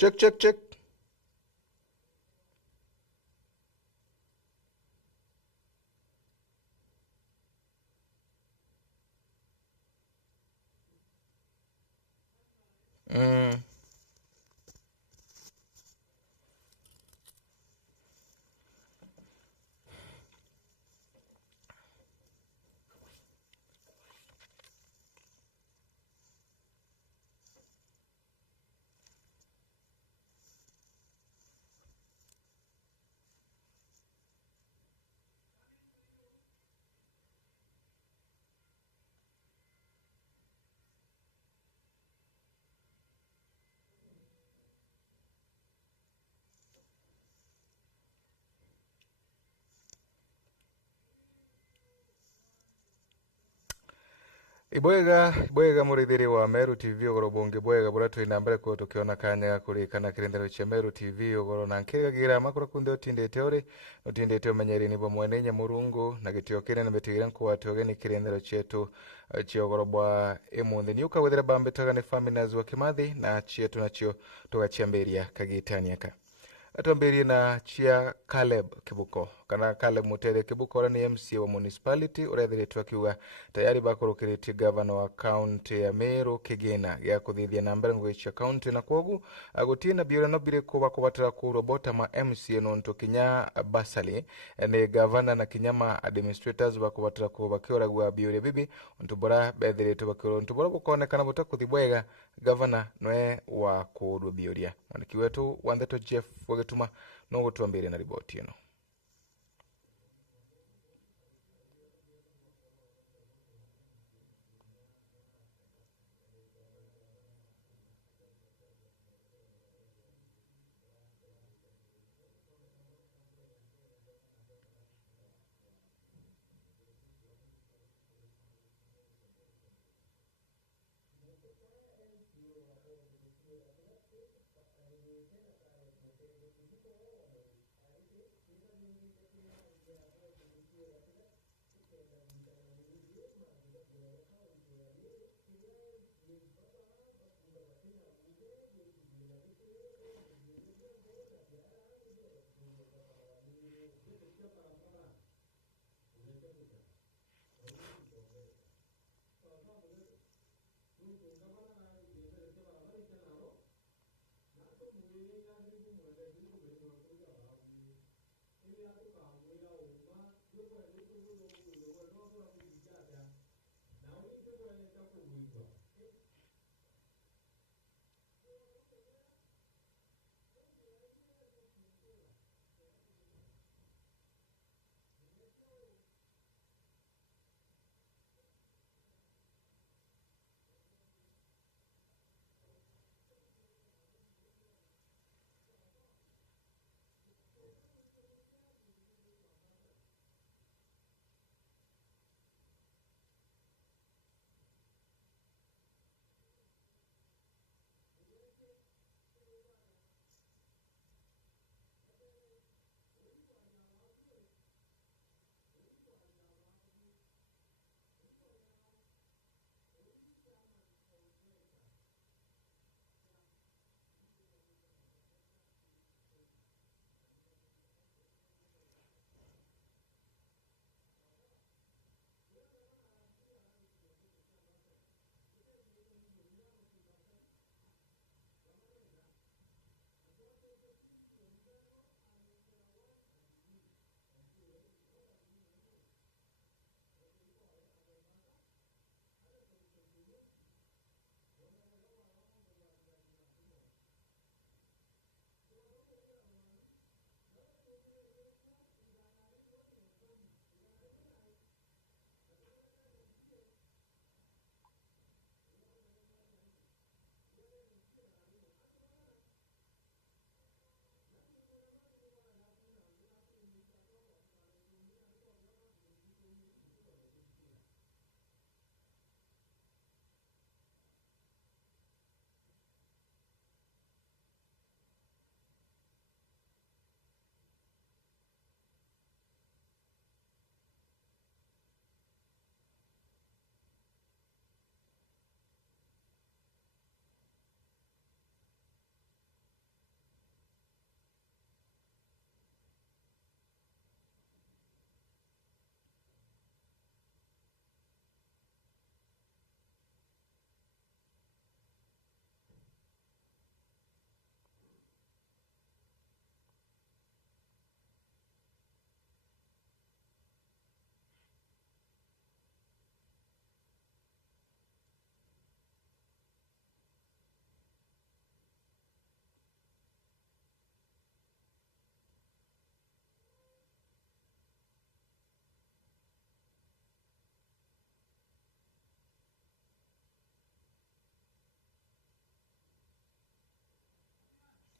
Cek cek cek. Hmm. Ibwega murithiri wa Meru TV ugoro bungi bwega buria twina mbere ko tukiona kanya ga kurikana kirindiro cia Meru TV ugoro na nkirigagira makuru kunde utindite umenyeri ni bo mwene nya murungu na gitio kinene betigira nkuwate ugeni kirindiro cietu cia ugoro bwa imuthi niuka withira bambitaga ni Faminas wa Kimathi na cietu nacio tugaciambiria kagitania ka atambirie na chia Caleb Kibuko kana Caleb Mutere Kibuko ora ni MCA wa municipality uria thiritwe akiuga tayari bakurukiritie gavana wa kaunti ya Meru kigina gia kuthithia na mbere ngugi cia kaunti na kwogu agutie na biura no bire kuba kubatira kurobota ma MCA nonto kinya basali ni gavana na kinyama administrators bakubatira kuba kioragwa biure bibi ntubora bethiritwe bakiro ntubora bukonekana butakuthi bwega gavana noe wa kuudwa biuria mwaniki wetu Wandeto Jeff Wagetuma no gutuambire na riboti ino.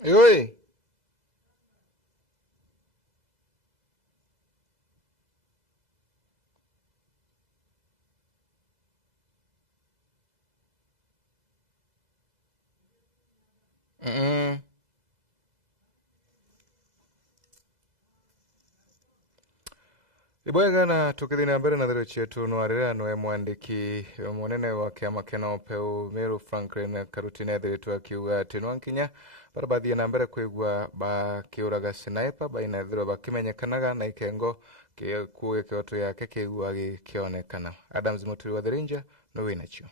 Yoi. Mm. Ibwegana tukithina mbere na thero cietu nwarirano e mwandiki munene wa kiama kena upeu Meru Franklin Karutine ethiritwe akiuga ati nwankinya bara bathie na mbere kwigua bakiuraga sniper baina ethirwe bakimenyekanaga na ikengo gikuo gikioto yake kigua gikionekana. Adams Muturi wa The Ranger no winacho.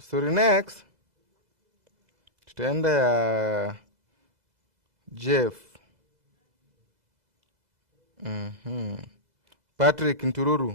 Story next tutaenda ya Jeff Patrick Ntururu.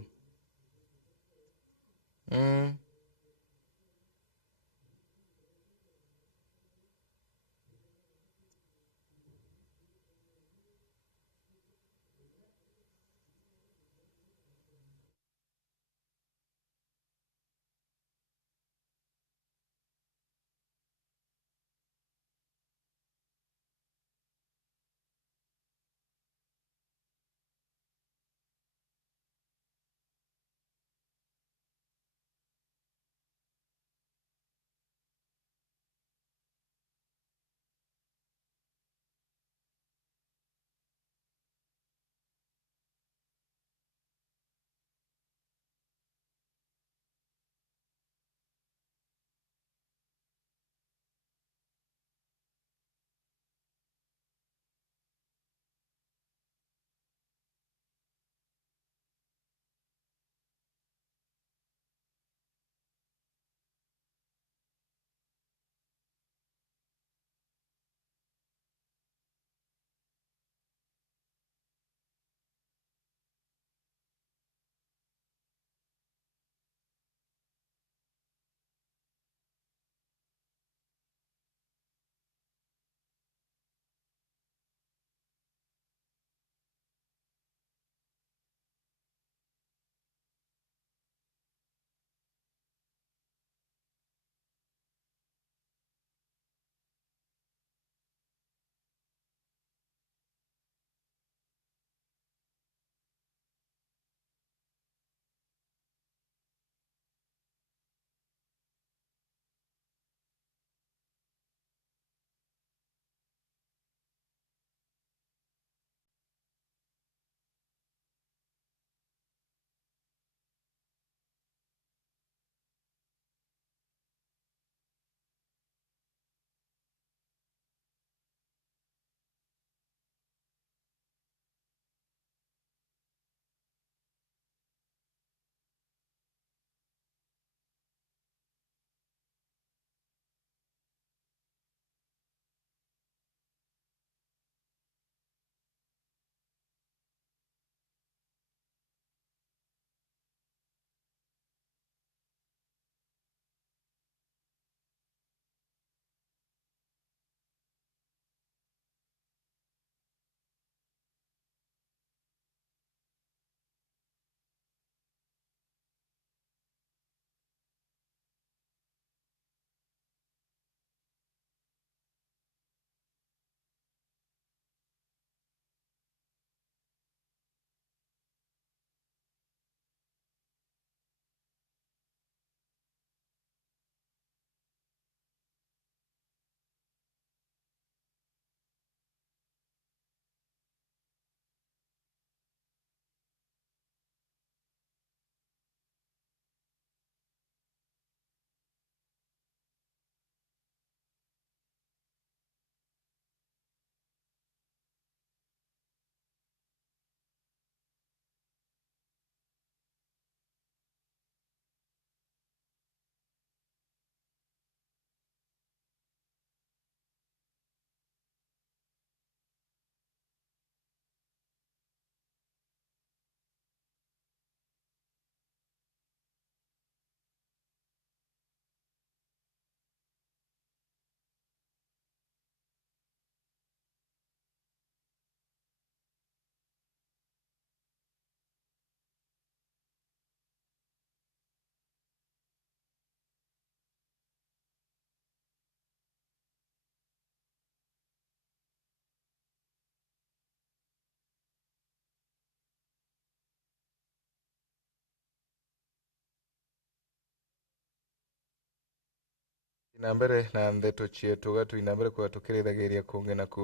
inambere na ndeto chietu gatu inambere kwa tukirithagiria kungi naku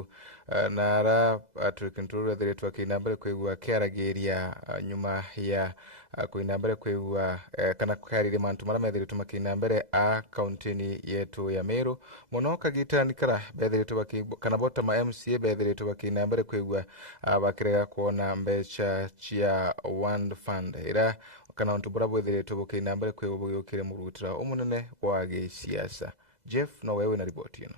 nara tukinturura thire twakinambere kwigua kiaragiria nyuma ya kuinambere kwigua kana kuharire mantu maria methiritwe makinambere a kauntini yetu ya Meru muno kagitani kara bethiritwe kana bota ma MCA bethiritwe bakinambere kwigua bakirega kuona mbecha chia one fund ira kana untu bura bwethiritwe bukinambere kwigua bugiukire murutira umunene wa gisiasa. Jeff, no wewe na ripoti ino.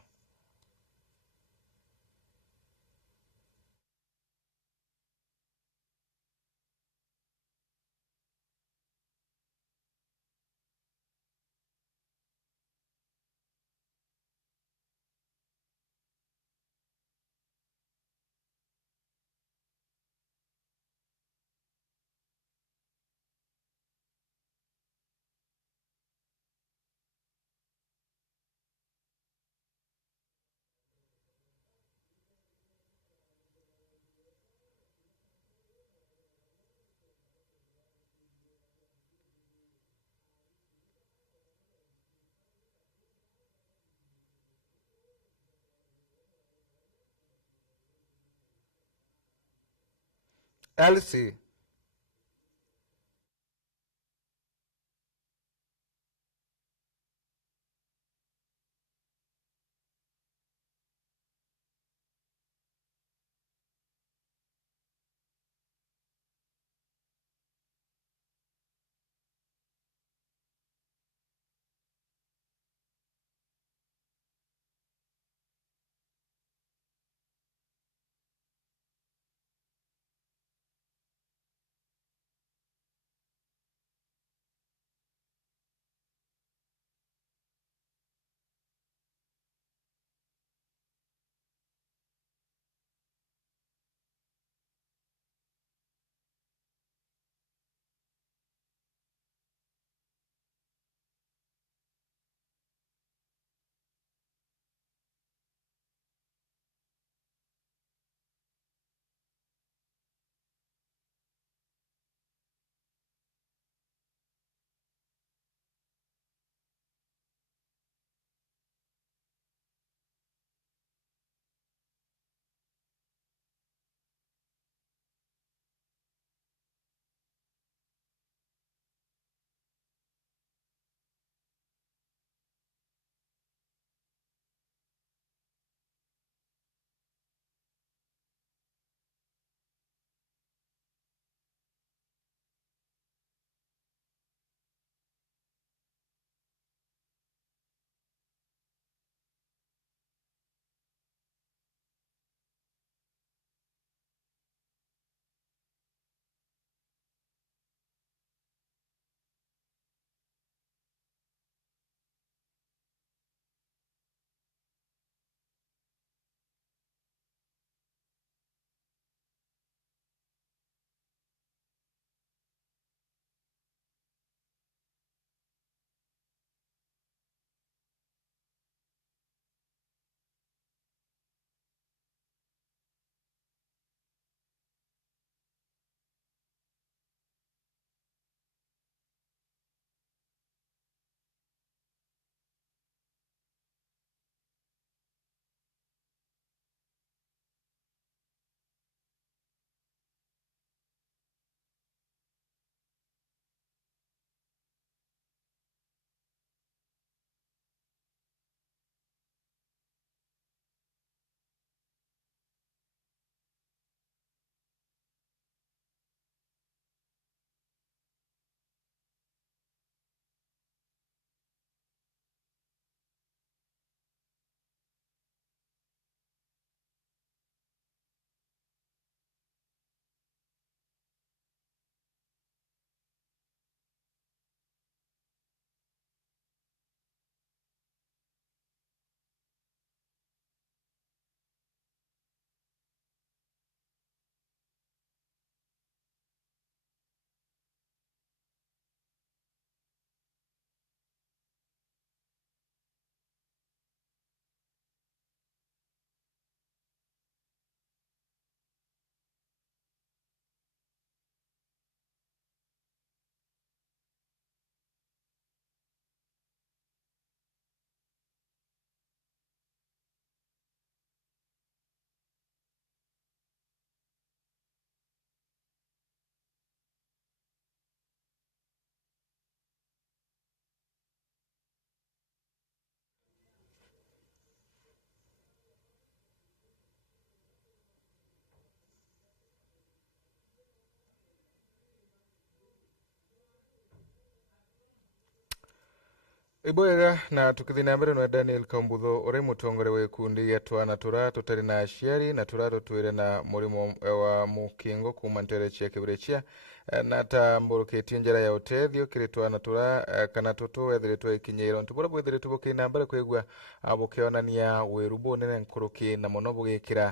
Elsie. iboyega na tukithina mbere no Daniel Kambutho uri mutongore wa ikundi ya twana tura tutari na aciari na tura tutwire na murimo wa mukingo kuma nterechia kiburechia na tamburukitie njira ya utethio kiri twana tura kana tutu wethire twikinyiro ntubura bwithire tubukina mbere kwigua bukionania wiru bunene nkuruki na muno bugikira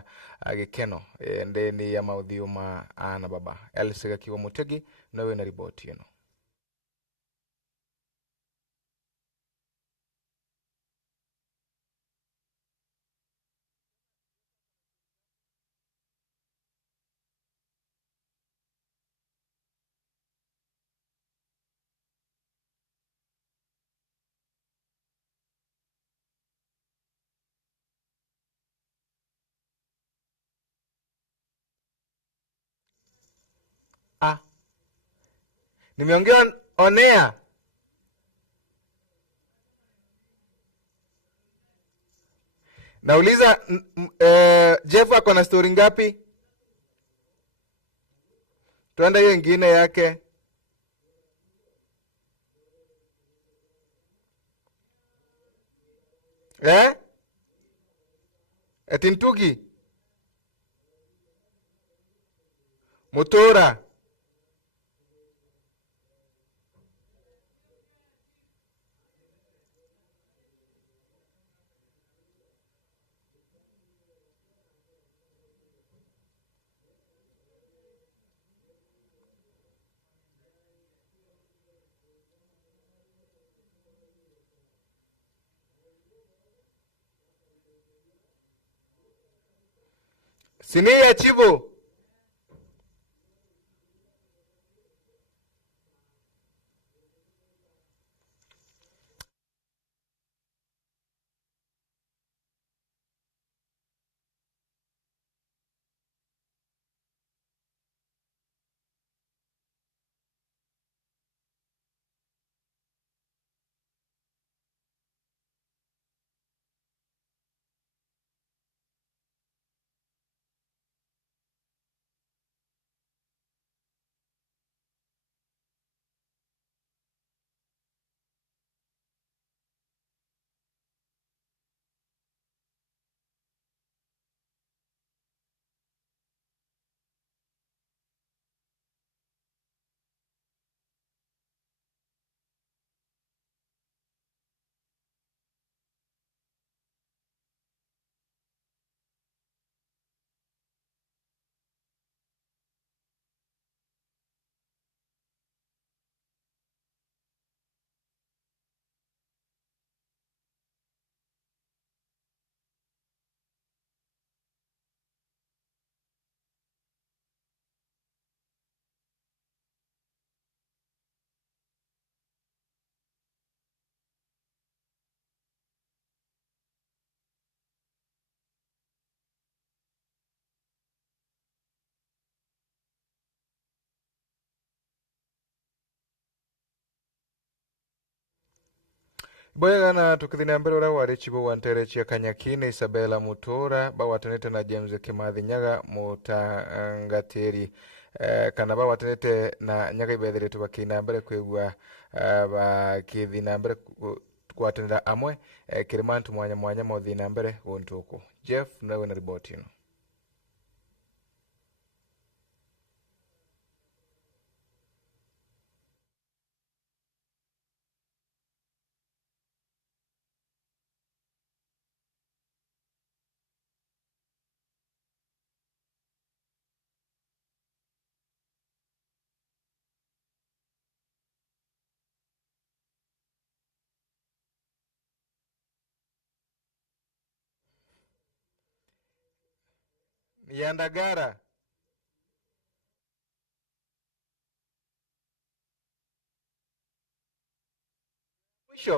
gikeno ndeni ya maudhio ma ana baba Elsiga kiwa mutegi nawe na riboti ino. Ah, nimeongea onea. Nauliza Jeff ako na story ngapi? Tuenda hiyo ingine yake. Etintugi Mutora sini ya chivo boyagana tukithina mbere ura wari chibo wanterechia kanyakine Isabela Mutora bawatanite na James Kimathi Nyaga mutangatiri kana bawatanite na Nyaga ibethirite bakina mbere kwigua bakithina mbere kwatanira amwe kirimantu mwanya mwanya mothina mbere guntuku. Jeff nawe na riboti ino. Yandagara mwisho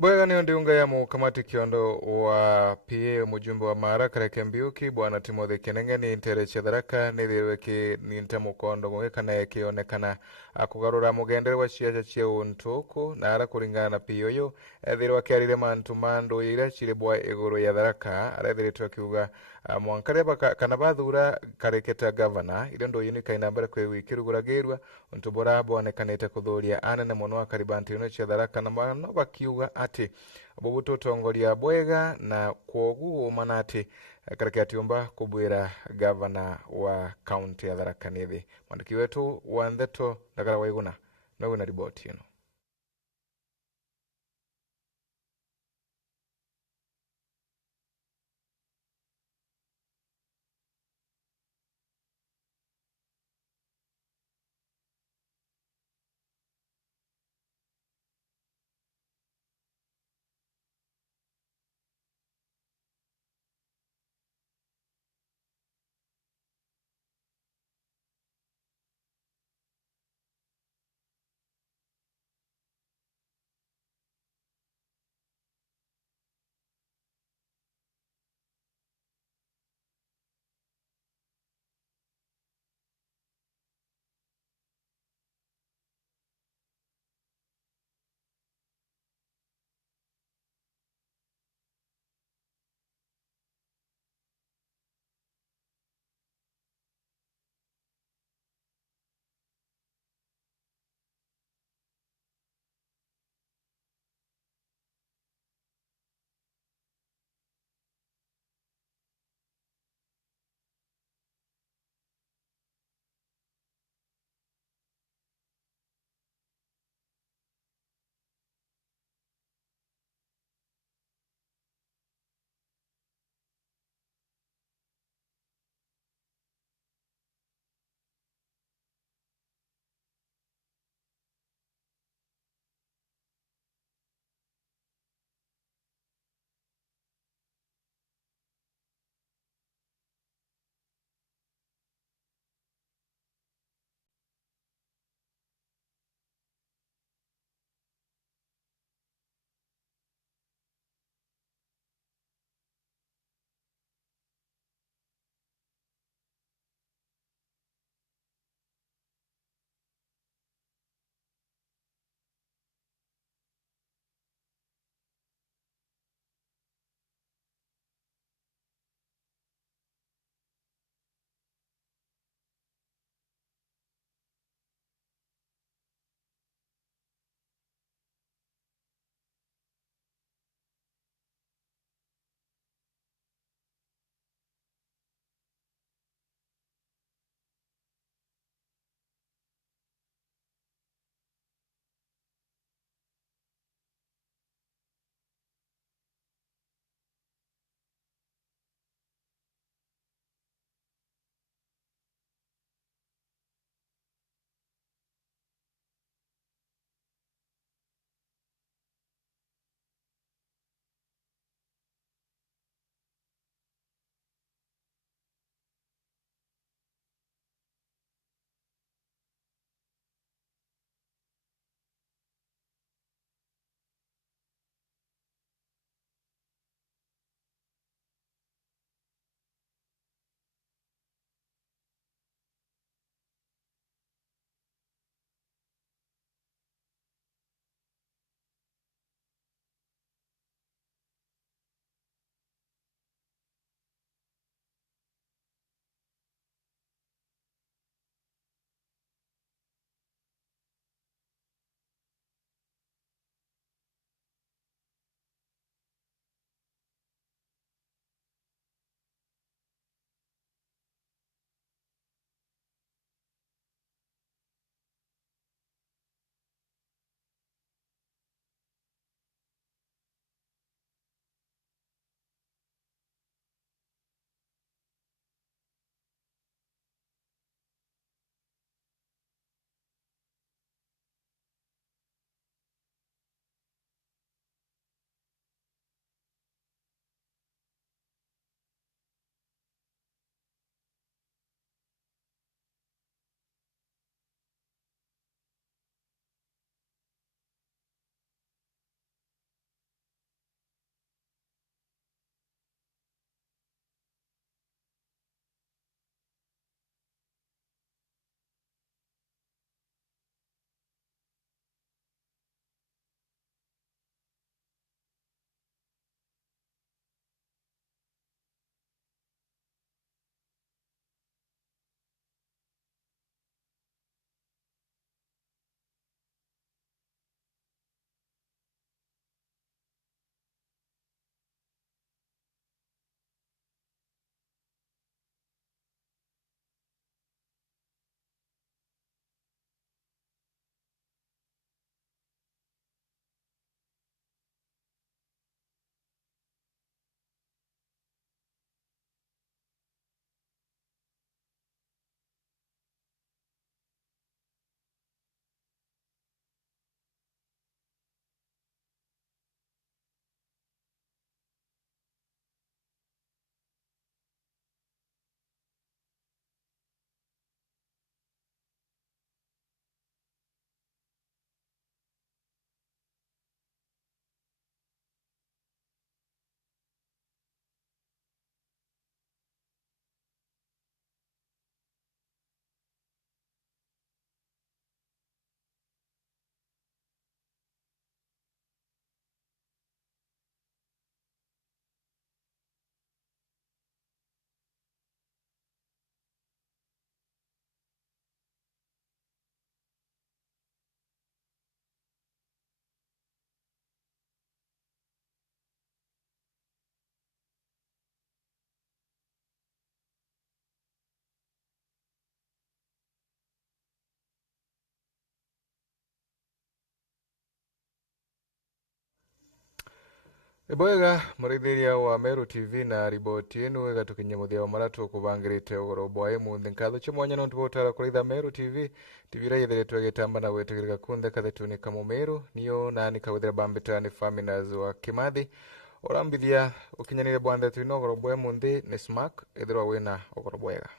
Bwega ni ndiunga ya mukamati kiondo wa PA mujumbe wa Mara Kareke Mbiuki bwana Timothy Kenenge ni ntere chetharaka nithirweki ni ntemukondo gwikana yakionekana akugarura mugendere wa ciaca cia untuku na ara kuringana na PA uyu ethirwa kiarire mantu mandu ira ciri bwa iguru ya tharaka arethiritwe akiuga mwankaria kana bathura kareketa gavana ile ndo yini kaina mbere kwe wikiruguragirwa untu bora bonekanite kuthuria anene muno akaribanti ino cia tharaka na mano bakiuga ati bubututongoria bwega na kwogu umana ati kareke atiumba kubwira gavana wa kaunti ya Tharaka Nithi. Mwandiki wetu wa Ntheto Ndagara Waiguna na riboti ino. Ibwega murithiria wa Meru TV na riboti inu wega tukinyamuthia maratu kubangirite ugoro bwae munthi nkatho chimwanya no ntubotara kuritha Meru TV ra yethiritwe gitamba na wetigirika kunthe kathetuni kamumeru niyo nani kawithira bambitani Faminas wa Kimathi urambithia ukinyanire bwanthe twina ugoro bwae munthi ni Smack ithirwa wina ugoro bwega.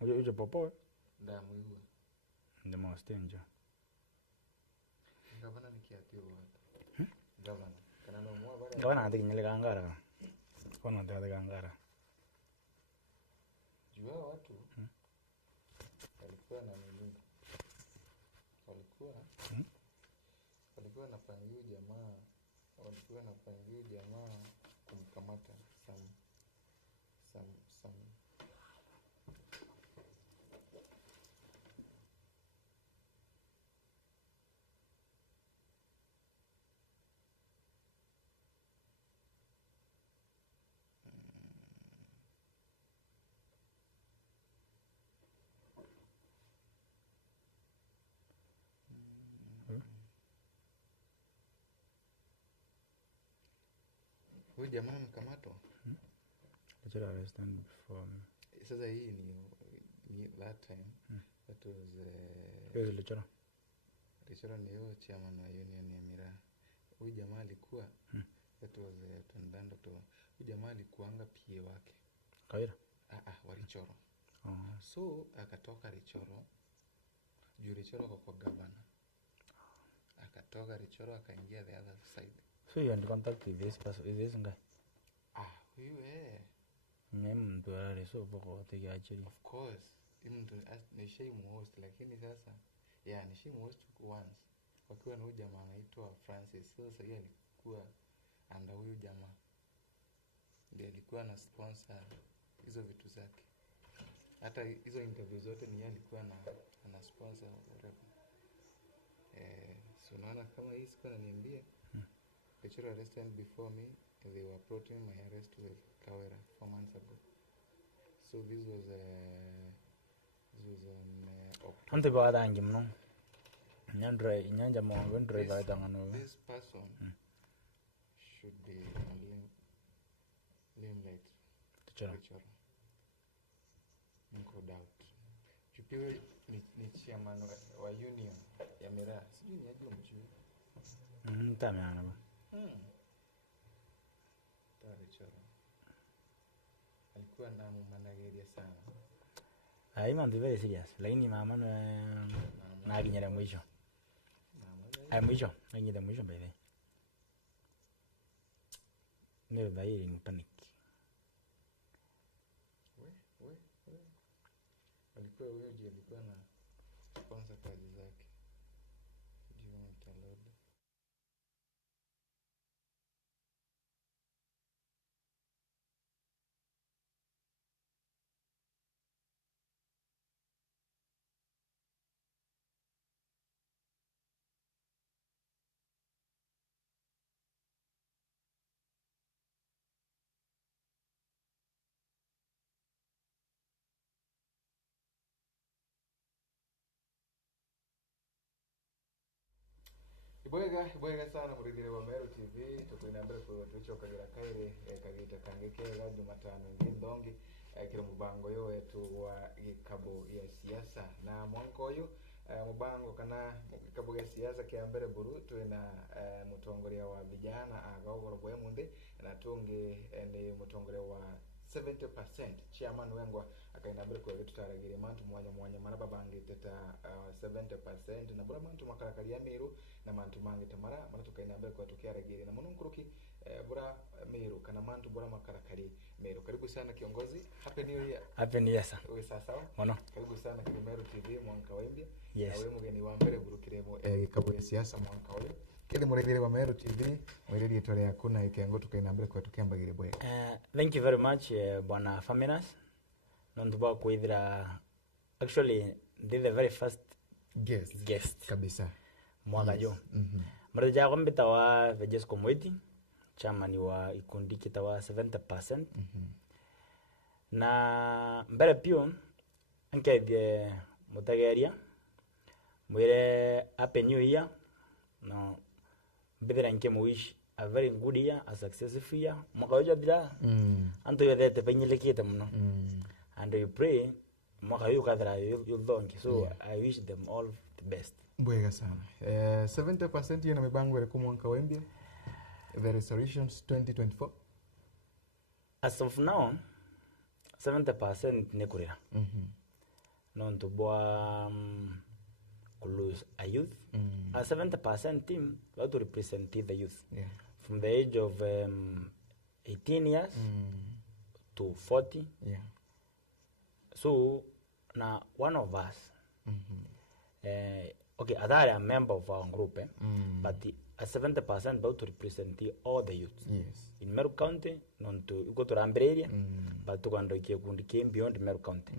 Uje popo. Ndamuiwa. Ndema ostenja. Gavana nikiatio watu. Gavana. Kana no mwa bare. Gavana ati kinyele kangara. Kono ati kangara. Jua watu. Walikuwa na nini? Walikuwa napangiwa jamaa kumkamata some huyu jamaa mkamato. Lichora arrested before. Sasa hii ni that time. That was Hiyo lichora. Lichora ni huyo chairman wa union ya miraa. Huyu jamaa alikuwa that was Tondando to. Huyu jamaa alikuanga PA wake. Kaira. Wa Lichoro. So akatoka Lichoro. Juu Lichoro kwa governor. Akatoka Lichoro akaingia the other side. So you had contact with this person, with this guy? Huyu Mtu aliso boko tege achiri. Of course. Mtu nishimu host lakini sasa nishimu host once. Wakiwa na huyu jamaa anaitwa Francis. Sasa yeye alikuwa under huyu jamaa. Ndiye alikuwa na sponsor hizo vitu zake. Hata hizo interview zote ni yeye alikuwa na sponsor whatever. So unaona kama hii siku ananiambia the children arrested before me, they were plotting my arrest with Kawera 4 months ago. So this was Ante baada angi mno. Nyanja mongo driver tangano. This person should be limelight. Choro. No doubt. Chupiwe ni chairman wa union ya miraa. Sijui ni aje mjui. Tameana ba. Choro. Alikuwa na manageria sana. Man very serious. Lakini mama na kinyera mwisho. Mwisho. Kinyera mwisho by the way. Ndio bayi in panic. Alikuwa huyo je alikuwa na sponsor kazi zake. Sijui mtaloda. Ibwega sana muridire wa Meru TV tukwinambere kwa tucho kagira kaire kagita kangekera Jumatano ngindongi kira mubango yo wetu wa gikabo ya siasa na mwankoyo mubango kana gikabo ya siasa kiambere buru twina mutongoria wa vijana agogoro bwe munde na tunge ende mutongoria wa 70% chairman wengwa akainambere kwa tutaragire mantu mwanya maraba bangi teta 70% na bura mantu makarakari ya Meru na mantu mangi tamara mana tukainambere kwa tukiaragire na mununkuruki bura Meru kana mantu bura makarakari Meru. Karibu sana kiongozi. Happy New Year. Happy New Year sir. Wewe sasa Mono. Karibu sana kwa Meru TV mwanka wembia. Yes. Na wewe mugeni wa mbere burukiremo gikabo ya siasa mwanka wale. Kile muregere wa Meru TV mwiriri tore yakuna ikengo tukainambere kwa tukiambagire bwe. Thank you very much bwana Faminas. Nontuba kuidira actually the very first guest kabisa mwaka jo. Mara jago mbita wa Vejes Community chairman wa ikundi kita wa 70%. Na mbere pio anke de mutageria mwire happy new year. No bidira nke muish a very good year, a successful year. Mwaka uja dira anto yodete penyelekite mno. And you pray mwaka yu kadra yu donki. So I wish them all the best. Bwega sana. 70% yana mibango ya kumwanka wembia. The resolutions 2024. As of now 70% nekurira. nonto bwa kulose a youth. A 70% team about to represent the youth from the age of 18 years to 40. So now one of us okay, I am a member of our group, but a 70% about to represent all the youth. In Meru County, non to go to Rambre area, but to go came beyond Meru County.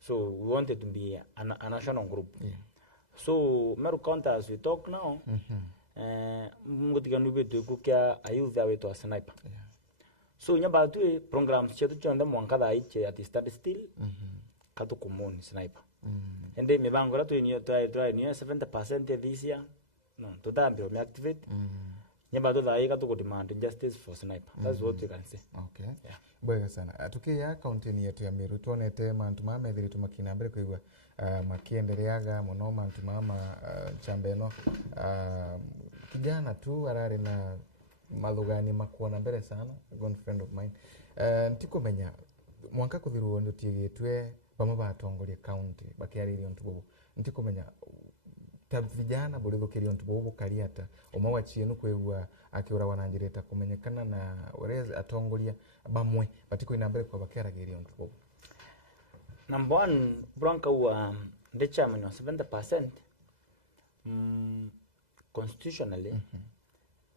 So we wanted to be a national group. So Meru County, as we talk now, mungutikanube to cook a youth that way to a sniper. So in about 2 programs, chetu chonda mwankada aiche at study still, katu kumoni sniper. And then me bangora to try 70% this year. No, to that be activate. Nyabado da aiga to demand justice for sniper. That's what you can say. Okay. Yeah. Bwega sana. Tukia kaunti yetu ya Meru tuonete mantu mama ethiri tumakina mbere kuigwa makiendeleaga muno mantu mama chambeno kijana tu arari na mathugani makuona mbere sana, a good friend of mine. Ntiko menya mwanka kuthiruo ndutigitwe bamwe batongoria county bakiariri ontu bobo. Ntiko menya ta vijana bulithukiria ontu bobo kariata omawa chienu kwegwa akiura wananjireta kumenyekana na wereza atongoria bamwe batiko inambere kwa bakiaragiria ontu bobo. Number 1, Branca the chairman of 70%. Constitutionally,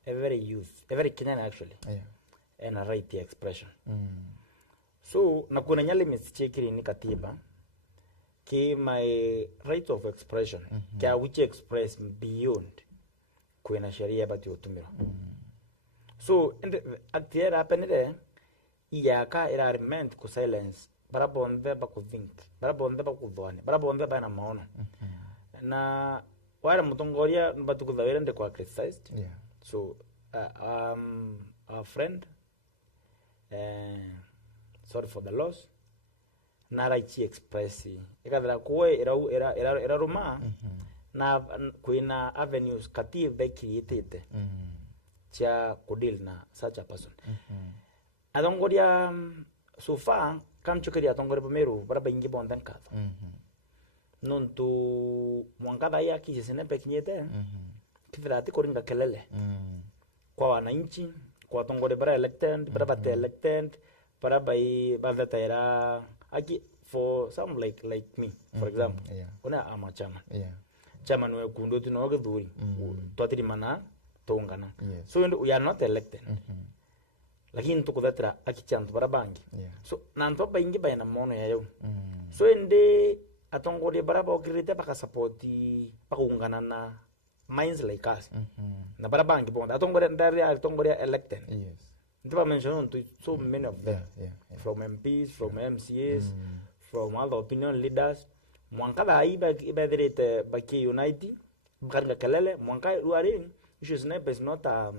every youth, every Kenyan actually, and a right to expression. So, nakuna nyali misichekiri ni katiba, ki my right of expression, kia which express beyond kuena sheria bati utumira. So, at the end happened iyaka ira meant ku silence, barabonde ba ku think, barabonde ba ku dhwani, barabonde ba na maono. Na wale mutongoria batu kudhawira nde kwa criticized. So, our friend, sorry for the loss, nara ichi expressi. Ikadra kuwe ira ruma, na kuina avenues kati be created cha kudil na such a person. Adongoria so far, kam chukiri atongore Meru, baraba ingi bondan kato. Non tu mwankada ya kishisene pekinyete, kifirati koringa kelele. Kwa wananchi, kwa tongore bara elected, bara bate elected, bara bai baveta era aki for some like me, for example. Una ama chairman. Chairman we kundo tu no geduri. Twatiri mana tongana. So we are not elected. Lakini tukudatra aki chantu bara bangi. So nanto baingi bayana mono ya yo. So ende atongore bara ba okirite paka supporti pakungana na minds like us. Na bara bangi bonda atongore ndari atongore elected. Ndiba mention to so many of them. From MPs, from MCAs, from other opinion leaders. Mwanka da iba direte baki unite, bakanga kelele, mwanka ruaring issue is not a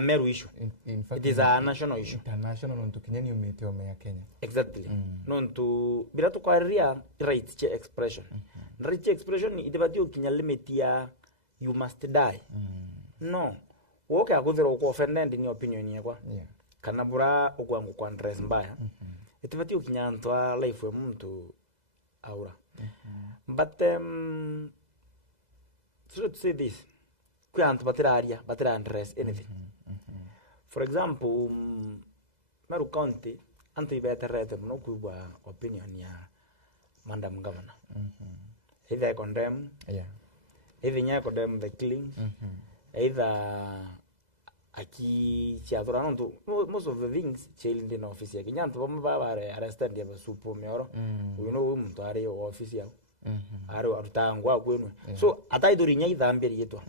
Meru issue. In fact, it is a national issue. International non to Kenya umete ya Kenya. Exactly. Non to bila to kwa ria right to expression. Right to expression itebati ukinya limit ya you must die. No. Woke aguthira uko offended in your opinion yakwa. Kana bura ukwangu kwa dress mbaya. Itebati ukinya ntwa life we mtu aura. But so to say this, kwa antu batira dress anything. For example, Meru County, antu ibeta rete mno kuwa opinion ya Madam Governor. Either I condemn, either I condemn the killings, either aki chiatura non most of the things child in office yake nyanto bamba bare arrested ya supo meoro you know mtu ari office yao ari arutangwa kwenu so ataidurinya idhambiri yetu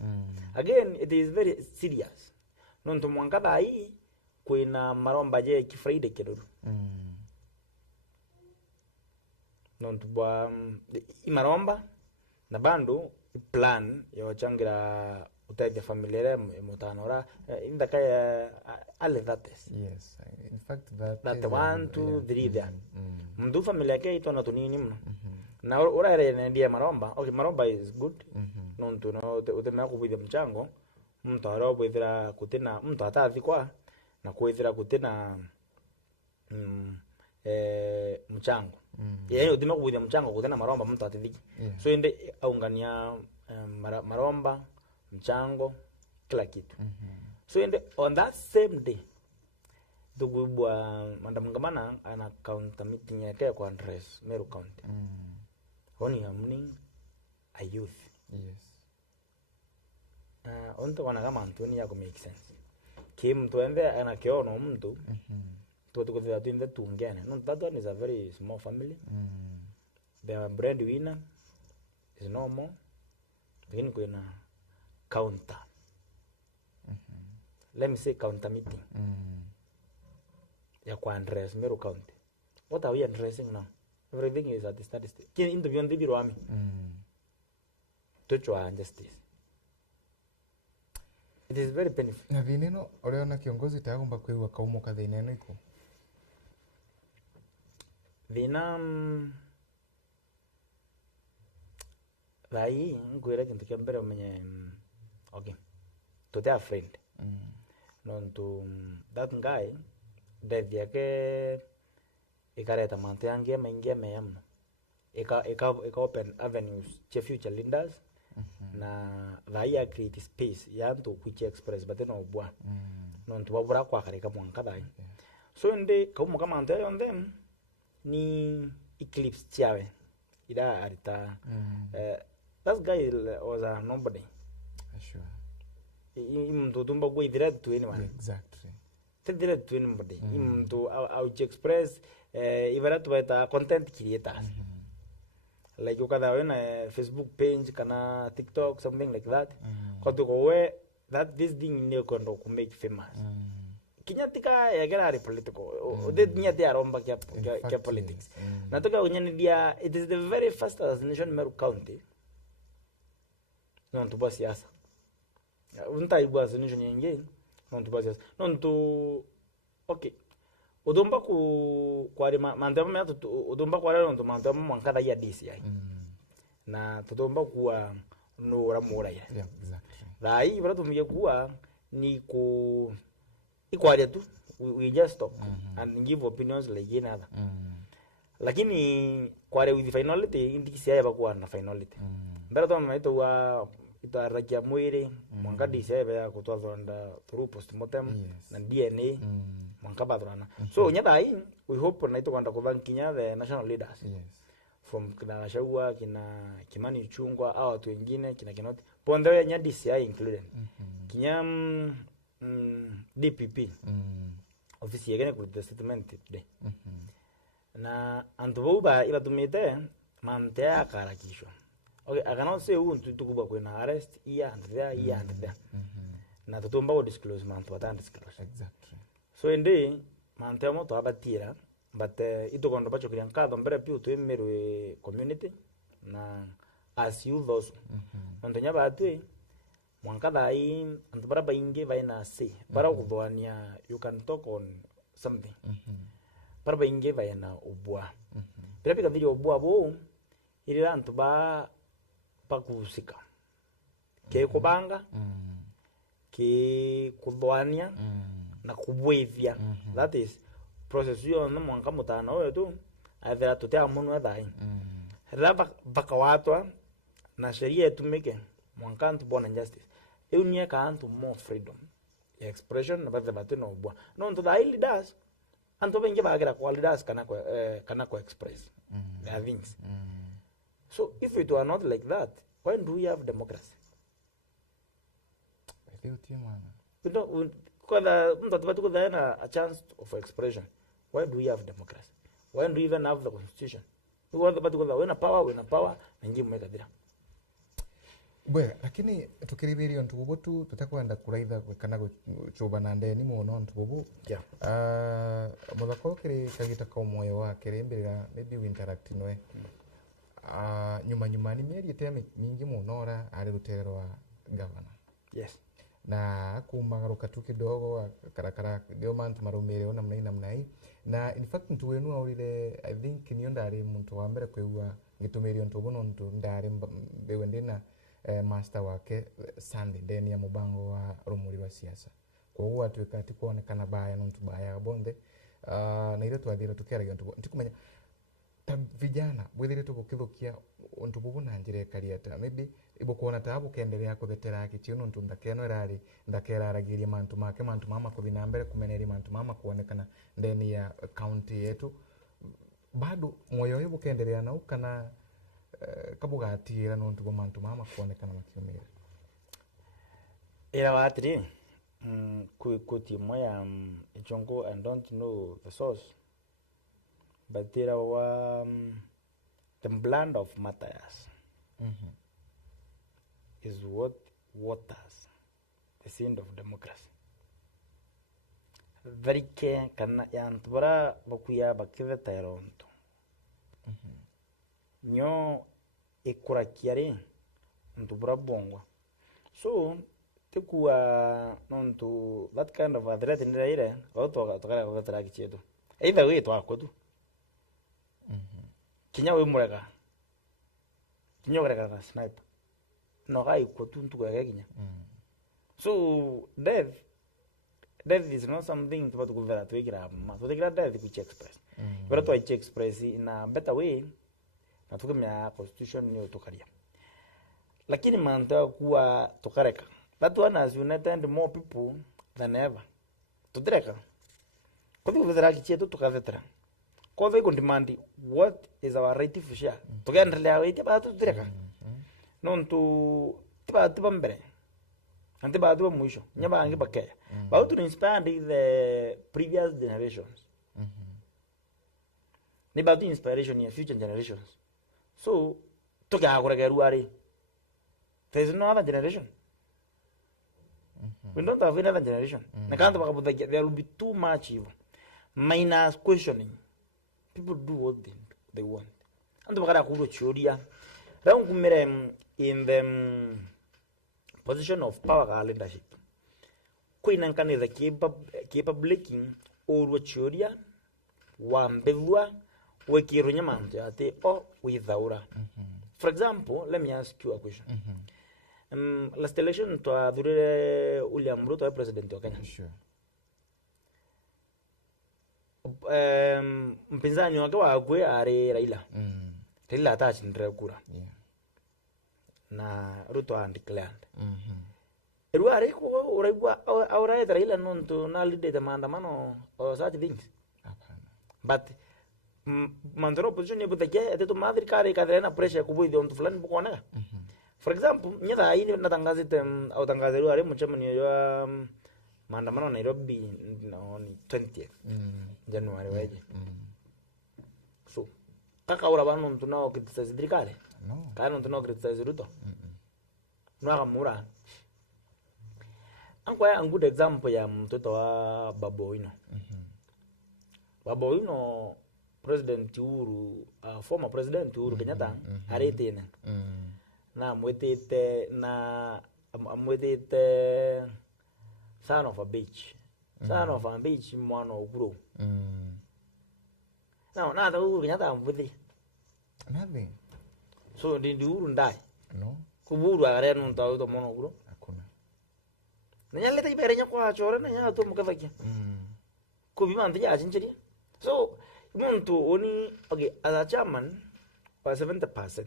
again it is very serious non to mwankada ai kuina maromba je ki Friday kedoru non to bwa imaromba na bando plan yo changira utaje familia mutanora in the kaya alle that is in fact that 1 2 3 there mdu familia yake ito na tunini mno na ora ere ndia maromba okay maromba is good non to no utema kubida mchango mtu arobo ithira kutina mtu atathi kwa na kuithira kutina mchango yaani utima kuwithia mchanga kuthena maromba mtu atithiki so ende aungania maromba mchango kila kitu so ende on that same day tugubwa mandamungamana ana counter meeting yake kwa address Meru County honi amning a youth onto wana kama Antoni yako make sense kim tuende ana keono mtu tutukuvia tuinde tungene no that one is a very small family the breadwinner is normal lakini kuna counter let me say counter meeting ya kwa address Meru County. What are we addressing now? Everything is at the study stage. Kini into beyond the birwami. Tuchwa justice. It is very painful. Na vineno oleona kiongozi tayagomba kwiwa kaumoka thineno iko. Thina rai ngwira kintu kya mbere umenye okay. Tote a friend. Non to that guy death yake ikareta mantu yangia maingia meyamno ika open avenues che future leaders na thai create space yantu kuchi express but no bwa no ntubabura kwa kareka mwanka thai so ende kaumu kama mantu on them ni eclipse chawe ida arita that guy was a nobody Sure. Imtu tumba go direct to anyone Exactly. Direct to anybody imtu out express even to beta content creators like you kada when Facebook page kana TikTok something like that kotu go we that this thing ni kondo ku make famous kinyatika ya gara political the nyati aromba kya politics natoka unyani dia it is the very first assassination Meru County non tu siasa unta ibu assassination yenge non tu siasa non tu okay udomba ku kwari mandama meto udomba kwari non tu mandama mwankada ya DCI na tudomba kuwa no ramura ya Yeah, exactly. rai bora tumye kuwa ni ku ikwari tu we just talk and give opinions like any other lakini kware with finality indikisia ya bakuwa na finality mbere to maito wa itarakia mwiri mwanga DCI ya kutwathonda through postmortem na DNA mwanga bathana so nyadai we hope na ito kwenda kubankinya the national leaders from kina Shaua kina Kimani Ichung'wah au watu wengine kina Kinoti ponde nya DCI included kinya DPP ofisi yake ku the statement today na antububa ila tumite mante akarakisho okay agano se untu tukuba kwena arrest iya and there na tutumba go disclose mantu batand disclose Exactly. so ende mante mo to abatira but ito kondo bacho kirian kado mbere piu to Meru community na as youth also ntonya batwe mwankada ai antubara bainge baina se para kudwania you can talk on something para bainge baina ubwa pira pika video ubwa bo ile antuba pakusika ke kubanga ke kudwania na kubwethia that is process yo na mwanka mutana oyo tu athera tutea munu thai raba bakawatwa na sheria etumike mwanka ntubona justice eunie ka antu more freedom expression na bathe batu no bwa no nthu thai leaders antu bengi bagira kwa leaders kana ko express their things so if it were not like that why do we have democracy Ndio tiamana. we don't kwa mtu tupatu kudhaina a chance of expression why do we have democracy why do we even have the constitution we want tupatu kudhaina power na ngimu mekadira Bwe, lakini tukiribirio ntububu tu tutakwenda kuraitha kana guchuba na ndeni muno ntububu. Yeah. Muthako kiri kagita ka moyo wa kirimbira maybe we interact noe. Nyuma ni mieri teme mingi muno ra ari rutero wa governor. Yes. Na kumagaruka tu kidogo karakara dio mantu marumire ona namna hii na in fact mtu wenu aurire I think niyo ndari muntu wa mbere kwewa ngitumirio ntubu no ntu ndari bewendena master wake Sunday ndeni ya mubango wa rumuri wa siasa kwa huwa tuikati kuonekana baya nontu baya bonde na ile twathira tukeraga ntubu ntikumenya ta vijana wethire tugukithukia untu bubu na njira ikariata maybe ibukuona ta bukendelea kuthetera kichio nuntu ndakeno irari ndakeraragiria mantu make mantu mama kuthina mbere kumeneri mantu mama kuonekana ndeni ya county yetu bado moyo uyu bukendelea nau kana kabugatira nuntu bwa mantu mama kuonekana makiumira Era watri kuti moya ichongo I don't know the source, but there were the blend of matters is what waters the scene of democracy. Very ke kana yantbara bakuya bakive tayronto. Nyo ikura kiare ntubra bongo. So tikuwa nontu that kind of a threat in the ire auto tokara ko taraki chetu. Either way to akotu. Kinya we murega. Kinyo gara sniper. No gai ko tuntu ga kinya. So death is not something to go vera to igira ma to igira death ku express. Vera to express in a better way na tukumya constitution ni tokaria. Lakini manta kuwa tokareka. That one has united more people than ever. Tudreka. Kodi vera kichetu tukavetra. Kodi ko demand what is our right to share. Tugendelea witi ba tudreka. Non tu tiba mbere. Ante ba tu mwisho. Nyaba angi bakaya. Ba to inspire the previous generations. Ni ba tu inspiration in future generations. So toka agora garuari. There is no other generation. We don't have another generation. There will be too much evil. Minus questioning. People do what they want. And the Chodia. In the position of power leadership. Queen and can the capability or Chodia, one Belua, Wakirunyamanja, or without. For example, let me ask you a question. Last election to adure William Ruto president wa Kenya. Sure. Mpinzani wake wa kwe are Raila. Raila atachindira kura. Yeah. Na Ruto undeclared. Ruare ko uraigwa aura Raila nonto na lead the maandamano or such things. But mandro position ni butake ateto madri kare kadena pressure kubuidi on fulani bukona. For example, nyata hii natangazite au tangazeru are mchama ni ya maandamano Nairobi on 20th January waje. So kaka ura banu tunao criticize dirikale. No. Kana tunao criticize Ruto. No akamura. Angwa ya good example ya mtoto wa Babu Owino. Babu Owino President Uhuru, former President Uhuru Kenyatta aretene. Na mwetete son of a bitch. Son of a bitch mwana oguro. Now na Uhuru Kenyatta amwete. Nothing. So did Uhuru die? No. Kuburu arenu ntao to mwana oguro. Hakuna. Nanyaleta iberenya kwa chora na nyato mukavaki. Kubima ndija achinchiri. So muntu oni okay as a chairman wa 70%.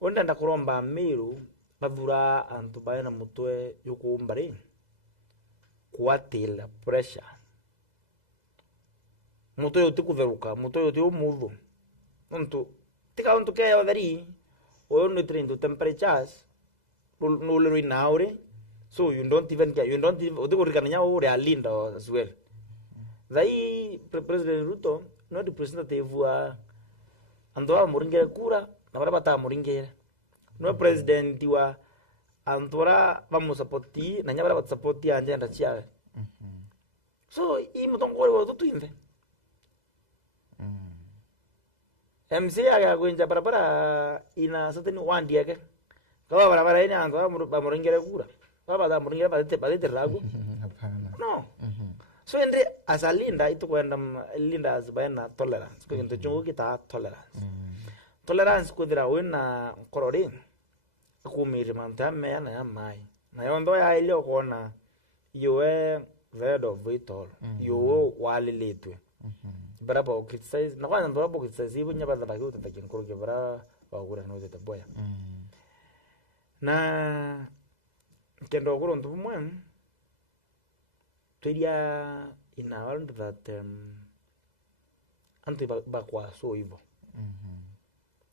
Onda ndakuromba Meru bathura antu bayana mutwe yukumbari kuatila pressure. Mutwe utikuveruka, mutwe utimudhu. Ntu tika untu kaya wadari oyo no train to temperatures no lero inaure. So you don't even utikurikana uri alinda as well. Zai President Ruto no representative wa andoa muringera kura na bara bata muringera. No president wa antora vamos supporti na nyabara bat supporti anje nda chia. So I mutongore wa tutu inve. MC aga kuinja barabara ina certain wandi yake. Kawa barabara ina andoa muringera kura. Baba da muringera badete ragu. No. So endre asalinda itu kwenda linda azbaina tolerance. Kwa nto chungu kita tolerance. Tolerance kudira wina korori. Kumiri mantame yana ya mai. Na yondo ya ilio kona yowe the head of it all. Yowe wali letwe. bara ba criticize na kwanza ndo ba criticize ibo nyaba ba kitu takinkuruke bara ba kura no zeta boya na kendo kuro ndu mwe tuidia ina warned that anti ba kwa so hivyo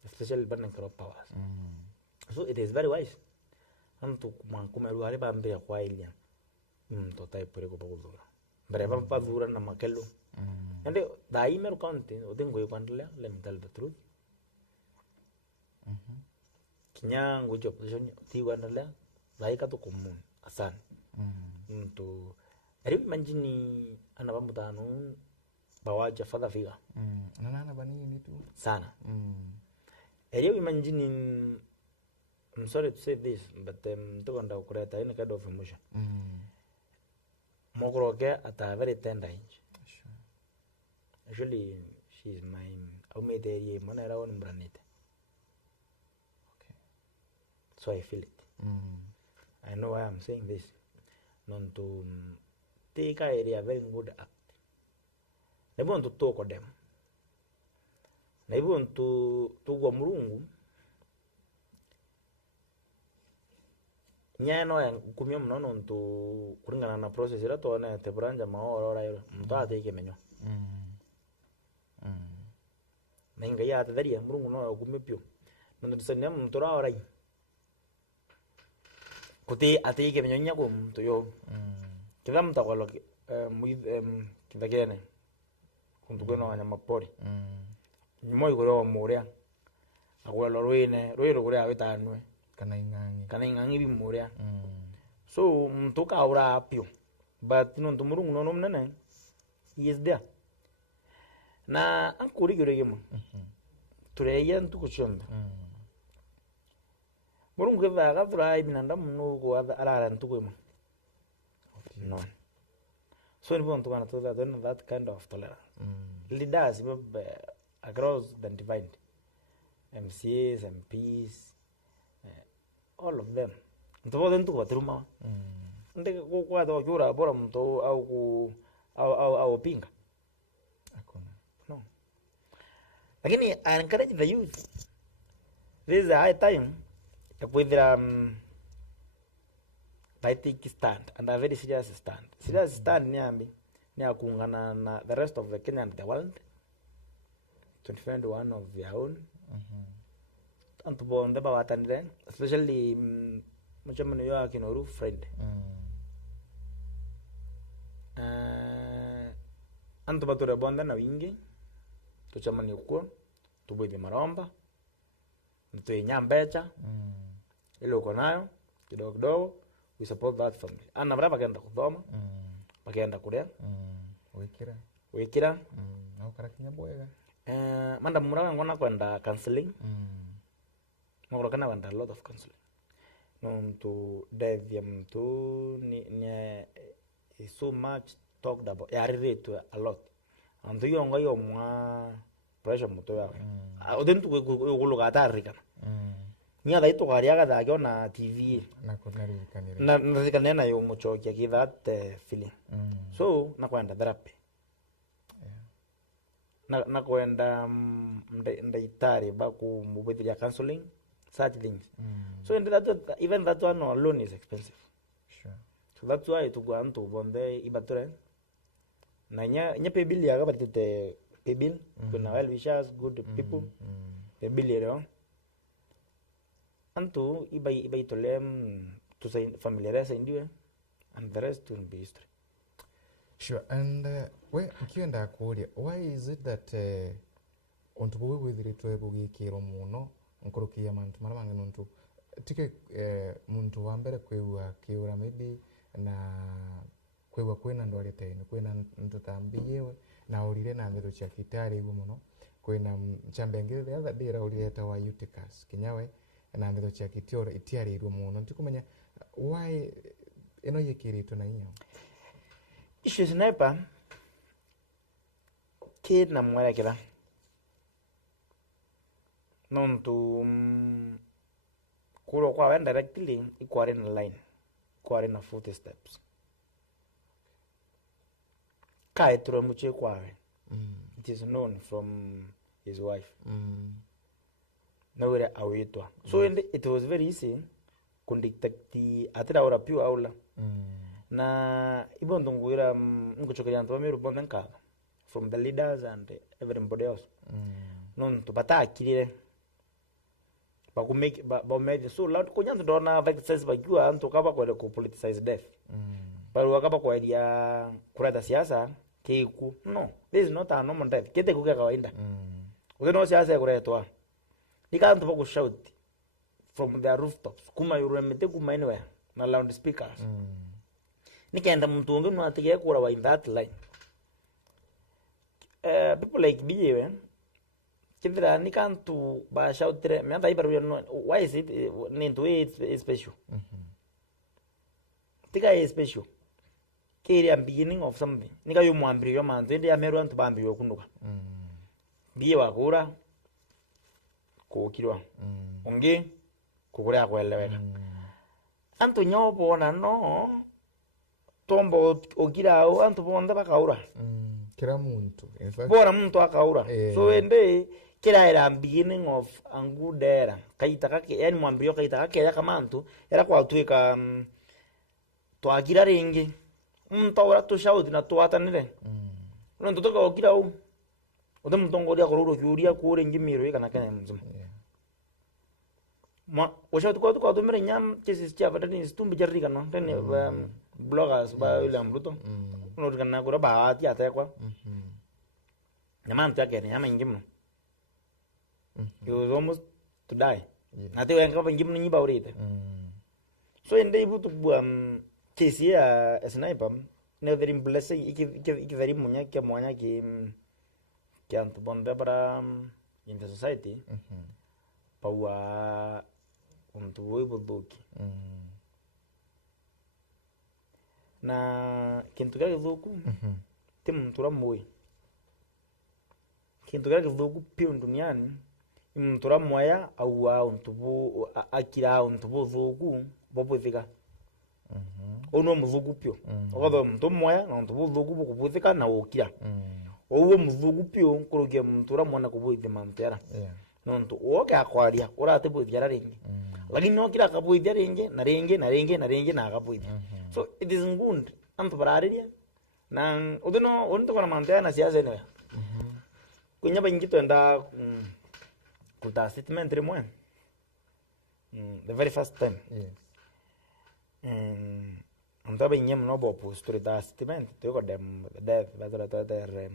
especially burning crop powers so it is very wise antu kumeru ale bambia kwa ilia to tai pore ko bagudura bare ba padura na makelo ande dai meru county odengo yokandle let me tell the truth kinyango jo position ti wandale dai ka to komun asan to eri manjini ana bamutano bawaja fadha figa nana bani ni tu sana eri manjini I'm sorry to say this, but tukanda ukureta in a kind of emotion. Mokoroke at a very tender age. Sure. Actually, she's my umete manera on branite. Okay. So I feel it. I know why I'm saying this. Non to take a area very good act. They want to talk with them. They want to go murungu. Nyano yang kumyo mnono ntu kuringana na process ira to na te branja maoro ora mta ate ke menyo na inga ya tadari ya murungu no kumyo pio ndo tsanya mtu ra ora kuti ate ke menyo nya ko mtu yo kila mtu kwa kidagene kuntu kweno anya mapori mo igoro muria agwa lorwine roiro kuria abetanwe kana ingangi bimuria so mtoka ora apio but no tumurungu no mnene he is there na ankuri giregemo tureya ntukuchonda murungu keva gathura ibinanda muno go arara ntukwema no so ni bonto bana to that kind of tolerance leaders across the divide MCAs MPs all of them ntobo dentu kwa teruma ndeke kwa do jura bora mto au pinga hakuna no lakini I encourage the youth this is a high time with I take stand and a very serious stand niambi ni akuungana na the rest of the Kenya and the world to defend one of their own antu bonde ba watandire especially mchamano yo akinoru friend antu bature bonde na wingi to chamani uko to bwidi maromba to inyambecha ile uko nayo kidogo kidogo we support that family ana brava kaenda kudoma bakaenda kuria wekira au karakinya boyega manda muraga ngona kwenda counseling Mokoro kana wanda a lot of counseling. No to devium to is so much talked about. I relate to a lot. And to yonga yomwa pressure moto ya. Oden tu ko gata rika. Nya dai to garia ga ga na TV. Na konari kanire. Na kanena yo mucho kia give that feeling. So na kwenda therapy. Na kwenda ndaitari ba ku mubithiria counseling such things. So and that even that one alone is expensive. Sure. So that's why to go to bonde ibature. Na nya pay bill ya ga batite pay bill kuna well wishers good people. Pay bill yero. Antu ibai to lem to say familiarize indiwe and the rest will be history. Sure. And kienda kuria, why is it that onto boy with retro bugikiro muno nkurukia mantu mara mangi nuntu tike muntu wa mbere kwewa kiura maybe na kwewa kwena ndo alete kwena ntu tambiyewe na urire na mbero cha kitari gu muno kwena chambenge the other day raurire ta wa Uticas kinyawe na mbero cha kitiora itiari iru muno ntikumenya why eno yekirito na iyo issues nepa kid na mwera kira non to kuro kwa wenda directly ikware na line kware na footsteps kai turo muche kwawe it is known from his wife. Nawire awitwa. So it was very easy kundetect atira ora piu aula. Na ibon tungwira mkuchokeria antu bamiru bondenka from the leaders and everybody else. Non to bata akirire. Ba kumake ba make so loud kunyantu dona vexes ba jua antu kaba kwa ko politicize death. But wakaba kwa idea kurata siasa kiku. No, this is not a normal death. Kete kuka kawaida. Udeno siasa ya kuretwa. Nika antu bako shout from their rooftops. Kuma yuremete kuma anywhere. Na loud speakers. Nikaenda mtundu na atikia kura wa in that line. People like BJ, kidra nikantu ba shout tre. Me anda ibaru no. Why is it nintu it's special? Tika is special. Kiri am beginning of something. Nika yu mwambiri yo mantu ende ya meru antu bambiri yo kunduka. BJ wa kura kukirwa. Onge kukura kueleweka. Antu nyopo na no tombo okirao antu bonda bakaura. Kila muntu. In fact, Bora muntu akaura. So ende kila era beginning of angudera. Kaita kake yani mwambio kaita kake ya kamantu era kwa tuika to akira ringi. Ora to shout na to atanile. Ndo toka okirao. Oda mtongo dia kororo kyuria ko ringi miro kana kana mzima. Ma washout kwa to mere nyam kesi cha badani stumbi jarri kana tene bloggers ba William Ruto. No kana kura ba ati atakwa. Naman take ni ama ingim. He was almost to die. Nati wenga ba ingim ni ba urite. So ende ibu to kesi ya sniper ne very blessing iki very munya ki antu bonda para in the society. Pawa untuk ibu doki. Na kintu kake dhuku tim mtura moi. Kintu kake dhuku pio duniani mtura moya au untubu akira untubu dhuku bobo thika. Ono mdhuku pio. Odo mtu moya na untubu dhuku bobo thika na okira. Owo mdhuku pio kuruke mtura mwana kubuithia mantera. Nontu oke akwaria ora tebuithia ringi. Lakini okira kabuithia ringi na ringi na ringi na ringi na akabuithia. So it is good. Antu bararia. Na udeno unto kona mantea na siasa ene. Kunya bangito enda kuta statement remwe. The very first time. Anta banyem no bo posture da statement to ko dem death batara to der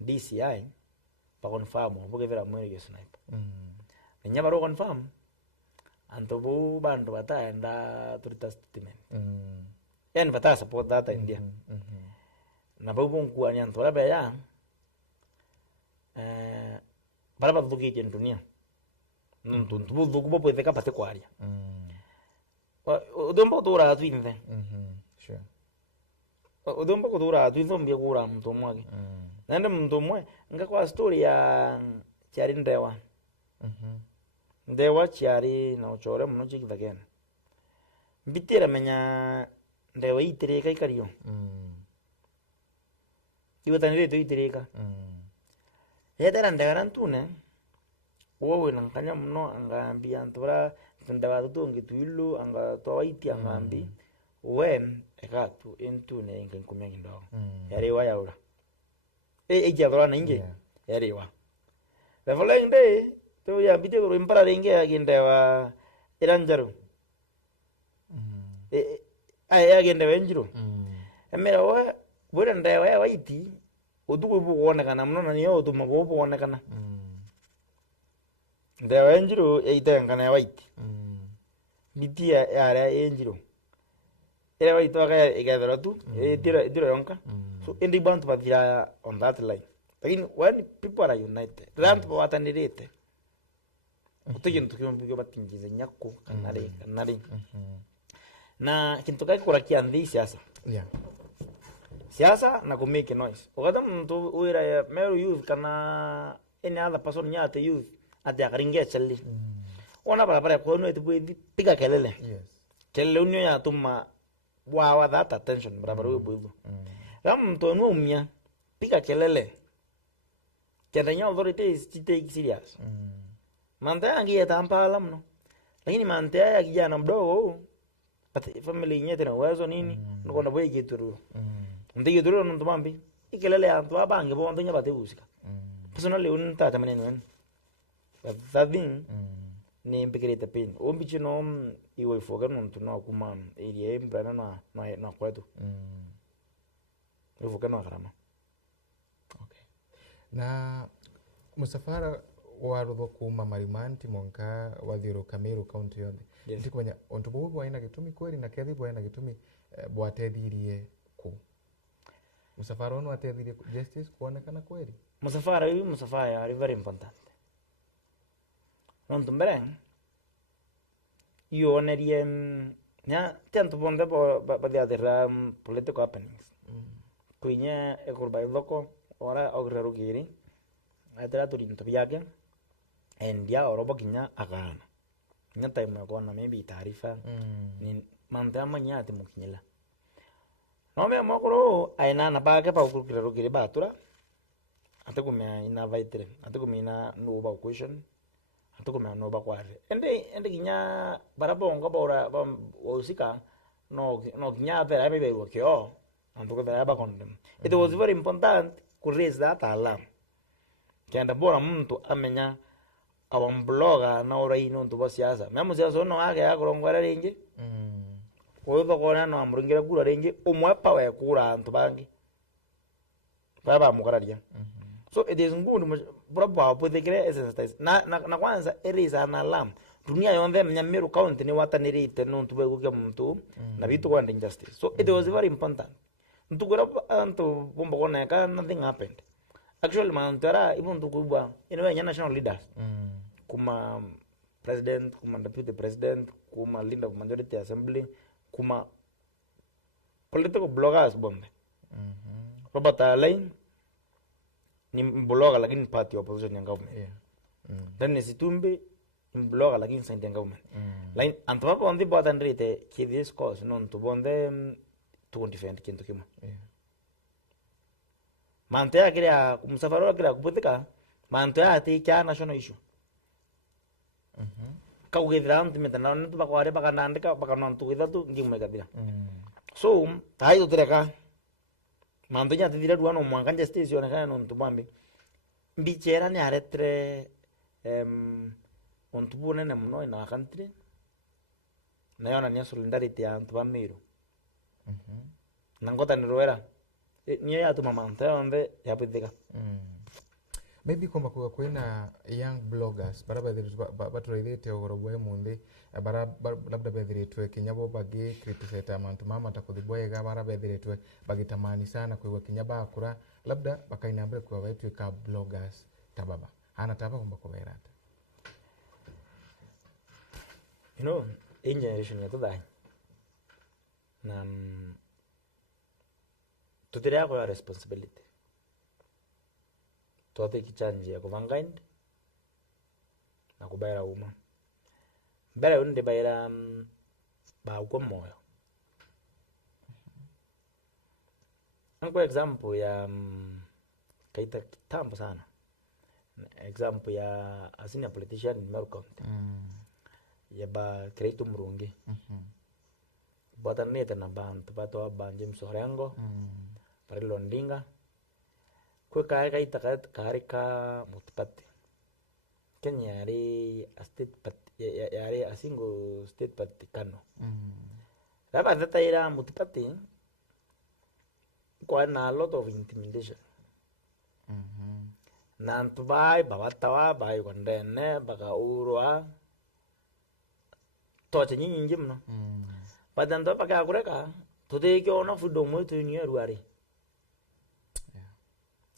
DCI pa confirm bo ke vera mo ke sniper. Nya baro confirm. Anto bo bando bata enda to statement. Yani bata support data India. Na babu kuwa nyanto la beya baraba duki dunia. Nuntu bu duku bo pwede kapate kwaria. Udombo tora twinve. Sure. Udombo tora twinve mbia kura mtu mwake. Nende mtu mwe nga kwa story ya chari ndewa. Ndewa chari na uchore muno chikidagena. Bitira menya ndewa itireka ikario. Iwatanire to itireka. Yedera ndegara ntune. Wowe nankanya muno angambia ntura ndewa tutonge tuilu anga twaiti angambi. We ekatu entune nkenkumya ngindo. Yarewa yaura. Ejadora ninge. Yarewa. The following day to ya bitero impara ringe agindewa iranjaru. Agenda wenjiro. Emera wa bora ndewa ya waiti odugo buone kana mno na niyo oduma go buone kana. Ndewa wenjiro eitenga na waiti. Bitia ya enjiro. Era waiti waka igadara tu dira yonka. So indi bantu badira on that line. Lakini when people are united, rantu bawatanirete. Utugin tukio batingize nyako kanari. Na kintu kake kurakia ndi siasa. Siasa na ku make noise. Wakati mtu uira ya meru youth kana any other person nyate youth ati akaringia chali. Ona barabara kwa no etibu piga kelele. Kelele unyo ya tuma wa that attention barabara webu. Kama mtu umia piga kelele. Kendanya authorities take serious. Mantea angia tampala mno. Lakini mantea ya kijana mdogo family yenyewe tena uwezo nini nuko naboye gituru. Ndigi turu ndo mambi. Ikelele antu abange bo ndo nyabate usika. Personally unta tamanene. But that thing ni mbikirite pin. Ombichi no iwe foga muntu no kuma area mbrana na kwetu. Ivuka no garama. Okay. Na musafara warutho kuma Marimanti monka wathiro Kamiru county yothe. Yes. Ndikwanya ontu bwo aina gitumi kweri na kethi bwo aina gitumi bwatethiririe ku. Musafara ono atethiririe justice kuonekana kweri. Musafara are very important. Non tumbere. Io onerie nya tanto bonde ba dia dera political happenings. Kuinya ekurba loko ora ogreru giri. Atera turinto biake. Endia orobo kinya agana. Nya time ko na maybe taarifa ni mandama nyati mukinyela. No me mokoro aina na bage pa ukreru giri batura. Atakumea ina vaitre. Atakumea ina no question. Atakumea no bakware. Ende kinya barabonga bora osika no kinya vera maybe workio. Antuko vera ba condemn. It was very important to raise that alarm. Kenda bora mtu amenya awam bloga na ora ino ntu basiasa. Memu siasa no age akorongwara ringi. Oyo kona no amurungira kura ringi umwe pawe kura antu bangi. Baba mukararia. So it is good bora puthe kire essence na kwanza erisa an alarm. Dunia yonde Nyamiru county ni watanirite no ntu bego mtu na bitu kwa injustice. So it was very important. Ntu kura antu bomba kona ka nothing happened. Actually mantara ibon tu kubwa anyway national leaders. Kuma president, kuma deputy president, kuma leader of majority assembly, kuma political bloggers bombe. Robert Alain ni blogger lakini party opposition ya government. Then Nesitumbi ni blogger lakini side ya government. Like antopa bondi botan rite ki this cause non to bonde to defend kintu kimo. Mantea kira kumsafaro kira kuputika mantea ati kya national issue. Kau kira mtu metana ntu bakware bakanandika bakanantu kita tu ngimu kabila. So tai tu tereka mantonya tidira duano mwanga justice yona kana ntu bambi. Mbichera ni aretre ontu bune ne mno ina country. Na yona ni solidarity ya ntu bamiru. Nangota ni roera. Niyo ya tu mamanta onde ya pidika. Maybe kwamba kwa kwena young bloggers baraba baturaithite ogoro bwe munthi labda bethiritwe kinyabo bagi criticize amantu mama takuthibwega bara bethiritwe bagitamani sana kwa kinya bakura labda bakaina mbere kwa wetu ka bloggers tababa ana taba kwamba kubera ata in generation ya tudai na tutira kwa responsibility tuate kichanji ya kuvangind na kubaira uma bera unde baira ba uko moyo. Kwa example ya kaita kitambo sana example ya asini politician in Meru County ya ba Kreito Murungi bota neta na bantu bato ba James Orengo Parilo Ndinga kwa kaita ka mutipati Kenya yari a state yari a single state party kano raba data ira mutipati kwa na a lot of intimidation na antubai babatawa bai kondene baka urwa toche nyinyi mno badanto paka kureka tote kyo na freedom mwetu ni ruari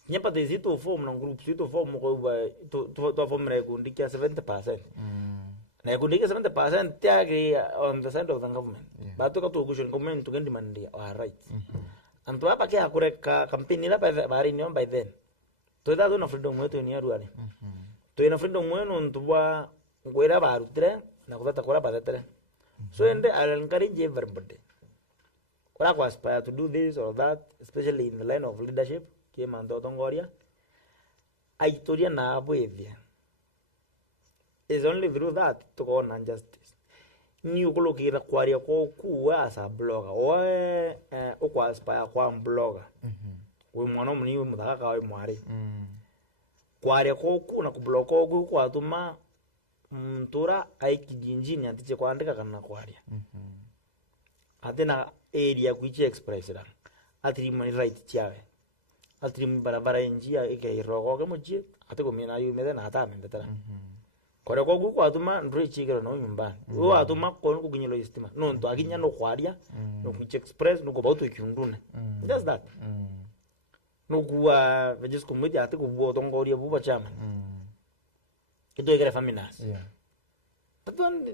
nyapa dezito form na group sito form ko ba to form na kundi kya 70% na kundi kya 70% tiagi on the side of the government bato ka to kushon government to get demand our rights anto apa kya kureka campaign la bari ni on by then to da na freedom mwetu ni ruari to ina freedom mwenu ntwa ngwera baru tre na kutata kora batetre so ende I'll encourage everybody kora kwa aspire to do this or that especially in the line of leadership kima ndo tongoria aitoria na bwethia. It's only through that tukona justice. Ni ukulukira kwaria kwa kuwa as a blogger. Oe ukwa aspire kwa blogger. We mwana muni we muthaka kawe mwari. Kwaria kwa ku na kublog kwa ku kwa tuma mtura aikijinjini atiche kuandika kana kwaria. Atena area kuichi express ra. Atiri mani right chiawe. Atiri barabara njia ikairogo ke mujie atiko mina yume na ata mendetara. Kore kwa kwa tuma ndri chikira no nyumbani. Wo atuma kono kuginyelo istima. No ndo aginya no kwaria no kuichi express no kubautu ikundune. Just that. No kuwa vejis kumudi atiko buo tongoria buba chama. Ito ikere faminas. Yeah. But one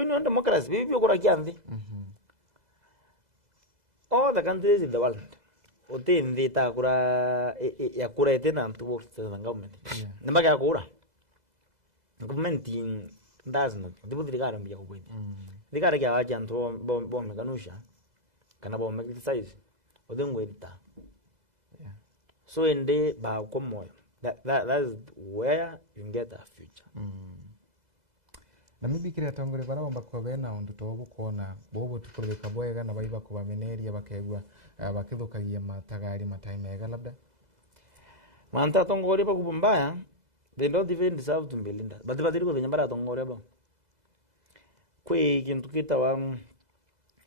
union democracy bibi okora kiandi. All the countries in the world. Ote ndita kura ya kura etena to the government. Namaka ya kura. Government in doesn't. Dibu dirigara mbia kukwedi. Dirigara kia wachi anto bo mekanusha. Kana bo mekitize. Ode ngwedita. So ende ba ukomoyo. That's where you get a future. Na mibi kire atongore baromba kwa bena undu tobu kuona bobo tukurika bwega na baiba kubameneria bakegwa bakithukagia matagari mataimega labda manta tongore ba kubumbaya they don't even deserve to be linda but batiri ko nyambara tongore ba kwe kintu kita wa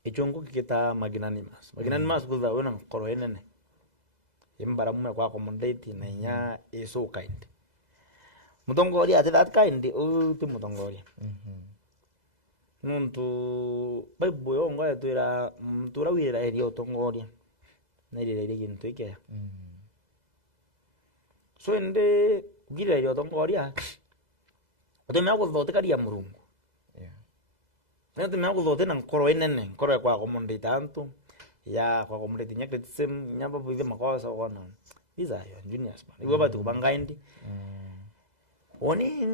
ichongo kita maginani mas kuza wena koro enene yembara mume kwa accommodate na nya is so kind mutongori ate that kind uti mutongori nuntu baibu yongo ya tuira mtura wira eri otongori na iri kintu ike so ende gira eri otongori oto me aguthote kari ya murungu nete me aguthote na nkoro enene nkoro kwa accommodate antu ya kwa accommodate nya criticism nya babu ile makosa kona these are your juniors man iwe batu kubangaindi oni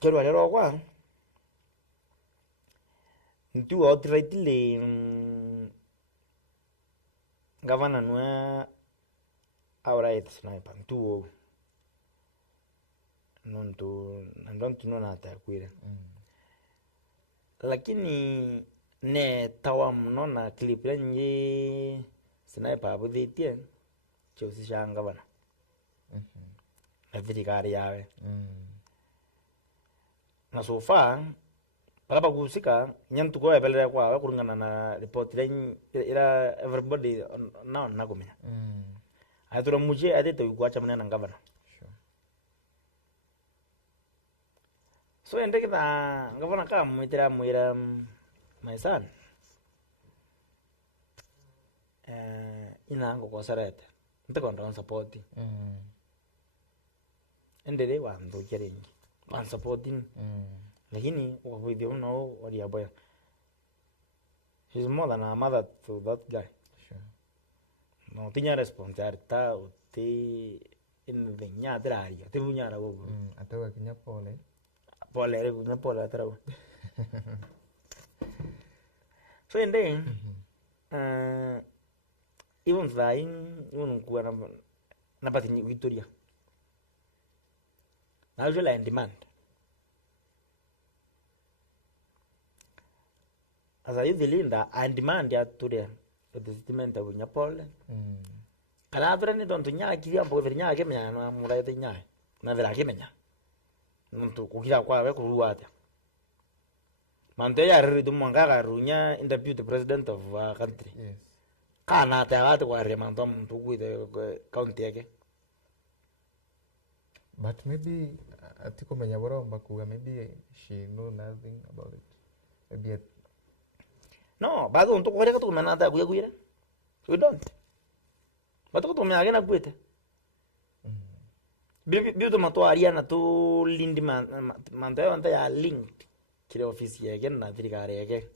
kero alero kwa ntu outrightly governor nwa outright sniper ntu nonto ndonto nona atakwira lakini ne tawa mno na clip lenye sniper abudhitie chosi shanga bana na thirikari yawe na so far palapa kusika nyantu kwa ebelera kwa kurungana na report ira everybody now nakumenya atura muje adete kuacha mna ngavana so ende kita ngavana kama mwira my son ina ngo kosarete ntako ndo support endele wa ndo kerengi wan supporting lakini ukakuidia uno wali aboya she's more than a mother to that guy no tinya responsibility uti in the nya drario te bunya ra gogo atawa kinya pole re kunya pole atrawo so ende even flying even kuwa na pati Victoria na jula in demand asa yuzilinda and demand ya turia the statement of nyapole kala avra ni donto nya kiria mbo vernya ke menya na mura te nya na vera ke menya nuntu kukira kwa we kuruata mante ya ridu mangara runya in the deputy president of country yes kana ta gatu kwa remanto mtu kuite county yake but maybe atiko menya baromba kuga maybe she know nothing about it maybe no bado unto kore ka tu mena ta kuya we don't bado tu mena gena kuite bibi tu mato ariana tu lindi mante anta ya link kile ofisi yake na thirikari yake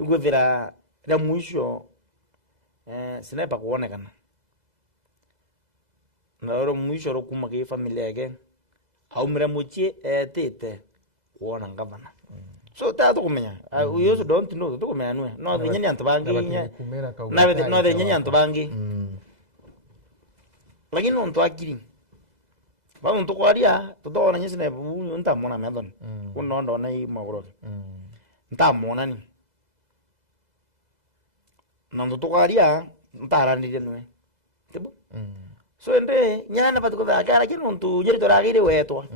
igwethira ra mwisho sniper kuonekana na ro mwisho ro kuma ke familia yake au mira muchie tete kuona ngavana so tatu kumenya we also don't know to kumenya no the nyanya ntubangi nya na the nyanya ntubangi lakini nontu akiri ba nontu kwaria tutona nyesine bu nta mona methon kuno ndo na i magoro nta mona ni nontu tukwaria ntaranire nwe tibu so ende nyana patu kutha kara kino nontu jeri toragire wetwa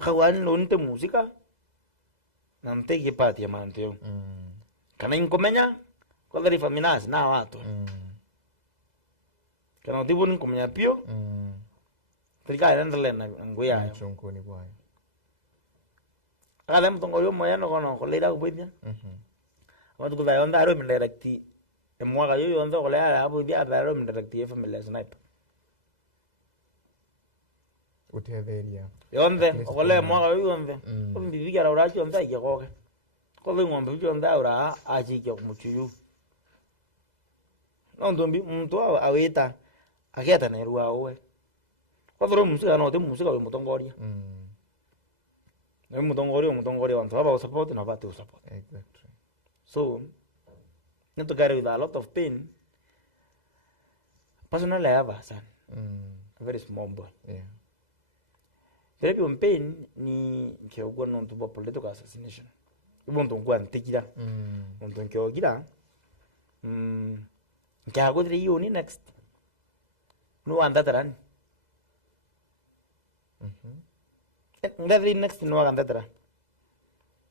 khawani nonte musika namte kipati ya manteo kana inkomenya kwa dharifa minasi na watu kana tibu ninkomenya pio trika endele na nguya chunkuni bwana akadha mtongorio moya no kono kolera kubithia watu kutha yonda aro mindirecti emwaga yo yonda kolera hapo dia aro mindirecti family sniper utetheria yonde okole mwaga yo yonde kumbibiga ra urachi yonda ikegoke kobe ngombe yonda ura achike kumuchuyu nondombi mtu awita ageta na ruwa owe kwathoro musika no te musika we mutongoria na mutongoria wantu aba support na batu support exactly so need to carry with a lot of pain. Personally, I have a son, a very small boy. Yeah. Therapy on pain ni kiogwa non to political assassination. Ubuntu ngwa ntikira. Ubuntu nkiogira. Nkiago dire yoni next. No anda taran. Ngadri next no anda taran.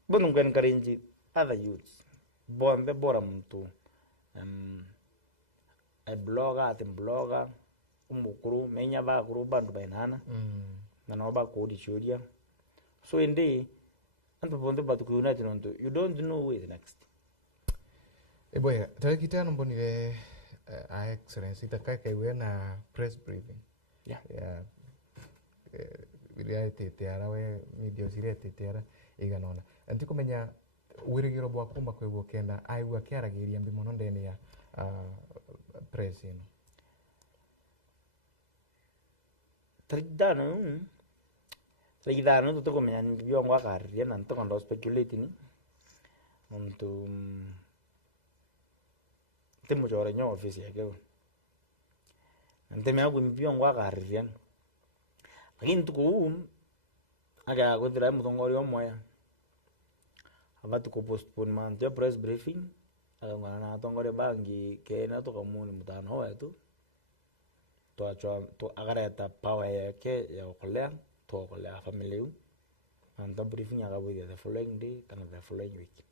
Ubuntu ngwa encourage other youths. Bombe bora mtu. Blogger umukuru menya ba kuru bandu bainana na no ba ko dishoria so ende antu bonde batu ku united on you don't know who is next boy tarakita mbonile excellence itakaka iwe na press briefing yeah reality tiara we media sirete tiara iganona anti kumenya wirigiro bwa kumba kwego kenda aigwa kiaragiria mbi mono ndene ya press ino Trigdano tuko kumenya nibyo ngwa kariria na ntoko ndo speculate ni muntu temu jore nyo office yake nteme agu nibyo ngwa kariria lakini tuko aga godira mutongori omoya abatu ko postponement ya press briefing aga ngwana na tongore bangi kena to kamuni mutano wetu to agareta power yake ya okolea to okolea family u and the briefing agabudia the following day kana the following week.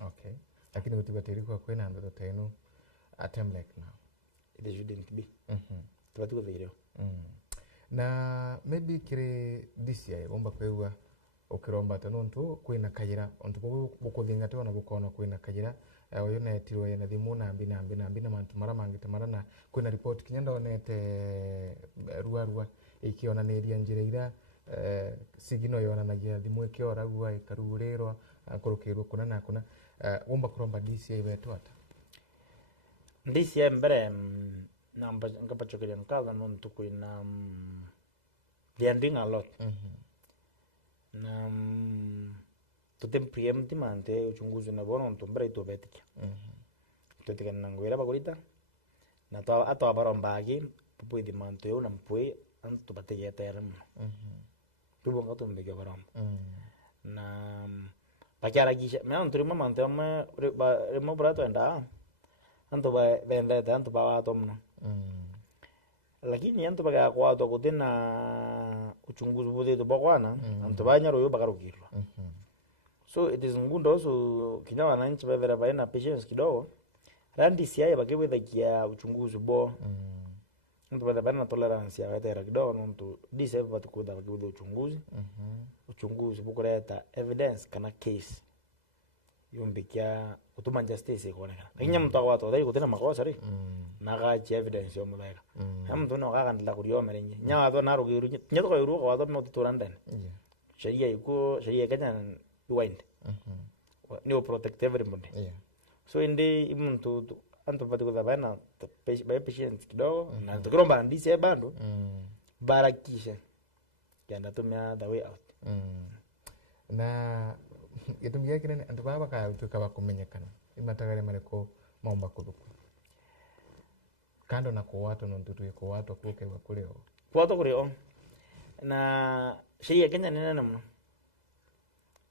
Okay, lakini utibatiri kwa kwena ndo tenu attempt like now It shouldn't be tubatuko video na maybe kire this year omba kwewa okiromba tanonto kwina kayira onto bukuthinga tona bukona kwina kayira oyo netirwe na thimu na mbi na mantu mara mangitamara na kwina report kinyanda onete ruarua ikiona neria njireira sigino yonanagia thimu ikiora gua ikarurerwa akorokirwo kuna na kuna omba kuromba DCI wetu ata DCI mbere namba ngapachokeria nkaga nonto kwina they are doing a lot na tutem preemptivamente uchunguzi na bono ntumbere itobetika tutika nangwera bagorita na to ato abarombagi pupu di manto yo na mpui antu batege terem tubo ngato mbege barom na pakiara gisha me antu rima manto ma rimo brato enda antu ba vende tanto ba atomno lakini antu baga kwa to kutena uchunguzi bude to bakwana antu banyaro yo bagarukirwa so it is ngundo so kinyawa nanchi bavera baina patience kidogo randi siya bagewe dakia uchunguzi bo antu bana tolerance ya wetera kidogo nonto dise batukuda bagewe uchunguzi uchunguzi bukureta evidence kana case yumbikia utuma justice ikoneka lakini mtu akwato dai kutena makosa ri nagachi evidence yo mulaika hamtu no kagandila kuriyo merenye nyawa to naro giru nyato ko iru ko wato no tuturanden sheria Kenya wind no protect everybody so inde imuntu antu patu da bana by patients kidogo na tukromba ndisi bando barakisha kianda tumia the way out na gitumia kinene antu baba ka tuka bakumenyekana imatagare mareko maomba kuduku kando na kwa watu nontutu kwa watu kuke wa kuleo kwa to kureo na sheria Kenya ni nene mno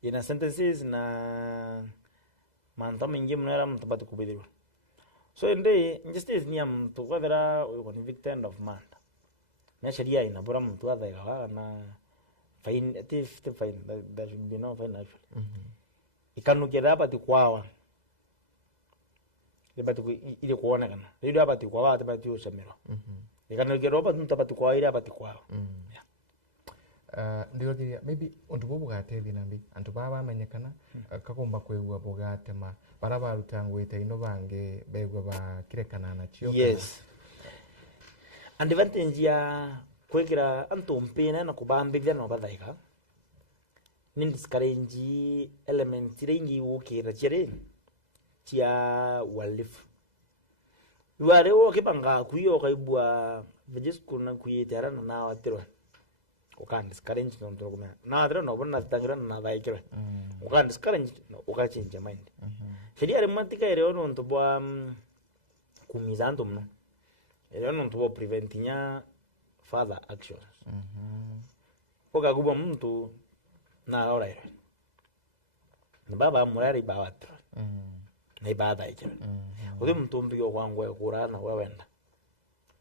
ina sentences na manta mingi mno era mtabatu kubidhiwa so ende injustice ni mtu kwa vera convicted of man na sheria ina bora mtu adhaika na fine if the fine that should be no fine actually ikanukira abati kwawa lebati ile kuona kana ile abati kwawa abati usamira ikanukira abati mtabati kwawa ile abati kwawa ndio maybe onto bugatethi nambi antu baba menyekana kagomba kwegwa bugatema baraba rutangwite ino bange begwa ba kirekana na chio yes advantage ya kwekira antu mpina na kubambithia no bathaika ni discourage element ringi ukira chire chia walifu wale wo kibanga kuyo kaibwa vijis kuna kuyitara na watirwa ukan discourage no ndo kuma na adra no bonna tangira na daikira ukan discourage uka change mind sheria romantika ere ono ndo bwa kumizando mno ere ono ndo preventinga further actions oka kuba mtu na ora ere na baba murari bawatra na ibada ikira odi mtu mbio kwangwe kurana wewenda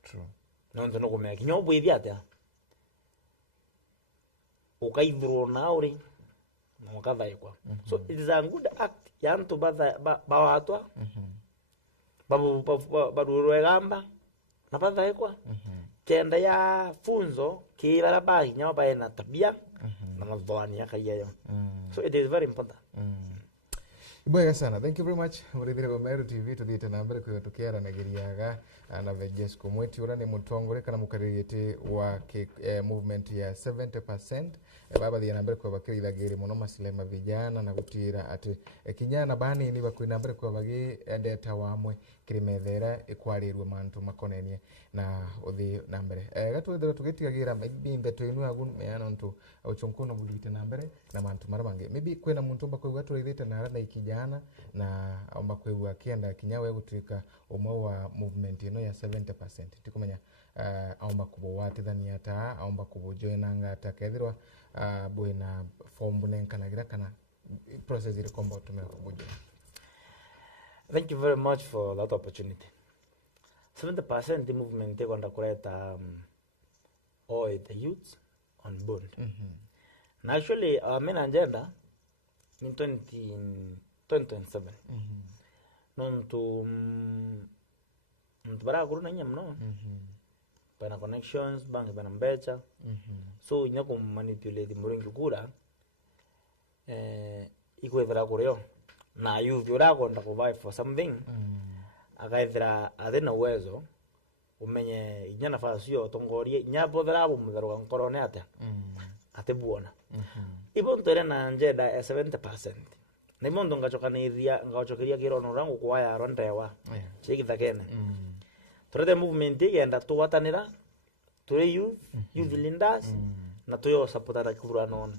true no ndo no kumya kinyobo ithiate ukaithurwo na uri na ukathaikwa so it is a good act ya mtu bawatwa barurwe gamba na bathaikwa kenda ya funzo kibara ba nyama ba na tabia na madhani ya kayayo so it is very important Ibwega sana. Thank you very much. Murithire kwa Meru TV tuthite na mbere kwitokera na giriaga na Vejesco mweti ura ni mutongore kana mukaririte wa movement ya 70%. Baba thia na mbere kwa bakira giri muno masilema vijana na gutira ati kinyana bani ni bakwina mbere kwa bagi endeta wamwe kirimethera ikwarirwe mantu makonenie na uthi na mbere gatwethera tugitigagira bimbe twinu agu meana ntu uchunkuno bulite na mbere na mantu marabange maybe kwena muntu mbakwe gatwethite na ara na ikijana na mbakwe akienda kinyawe gutuika umwe wa movement ino ya 70% tikumenya aomba kubowatithania ta aomba kubojoina ngata kethirwa bwina form bunenkanagira kana process ile komba tumira kubojoina. Thank you very much for that opportunity. 70% the movement they want to all the youths on board. And actually, our main agenda in 2027. Non to bara guru nanya mno. Bana connections, bank bana mbecha. So inako manipulate muringi kura. Iko evra kureo. Na youth yurako ndakubai for something akaithira athina uwezo umenye inya nafasi yo tongorie nya bothera bo muthero nkorone ate ate buona ibo ntere na njeda ya 70% ni mondo ngachokeria kirono rangu kwa ya rondewa chiki thakene turete movement igenda tuwatanira turi youth leaders na tuyo supportara kithurano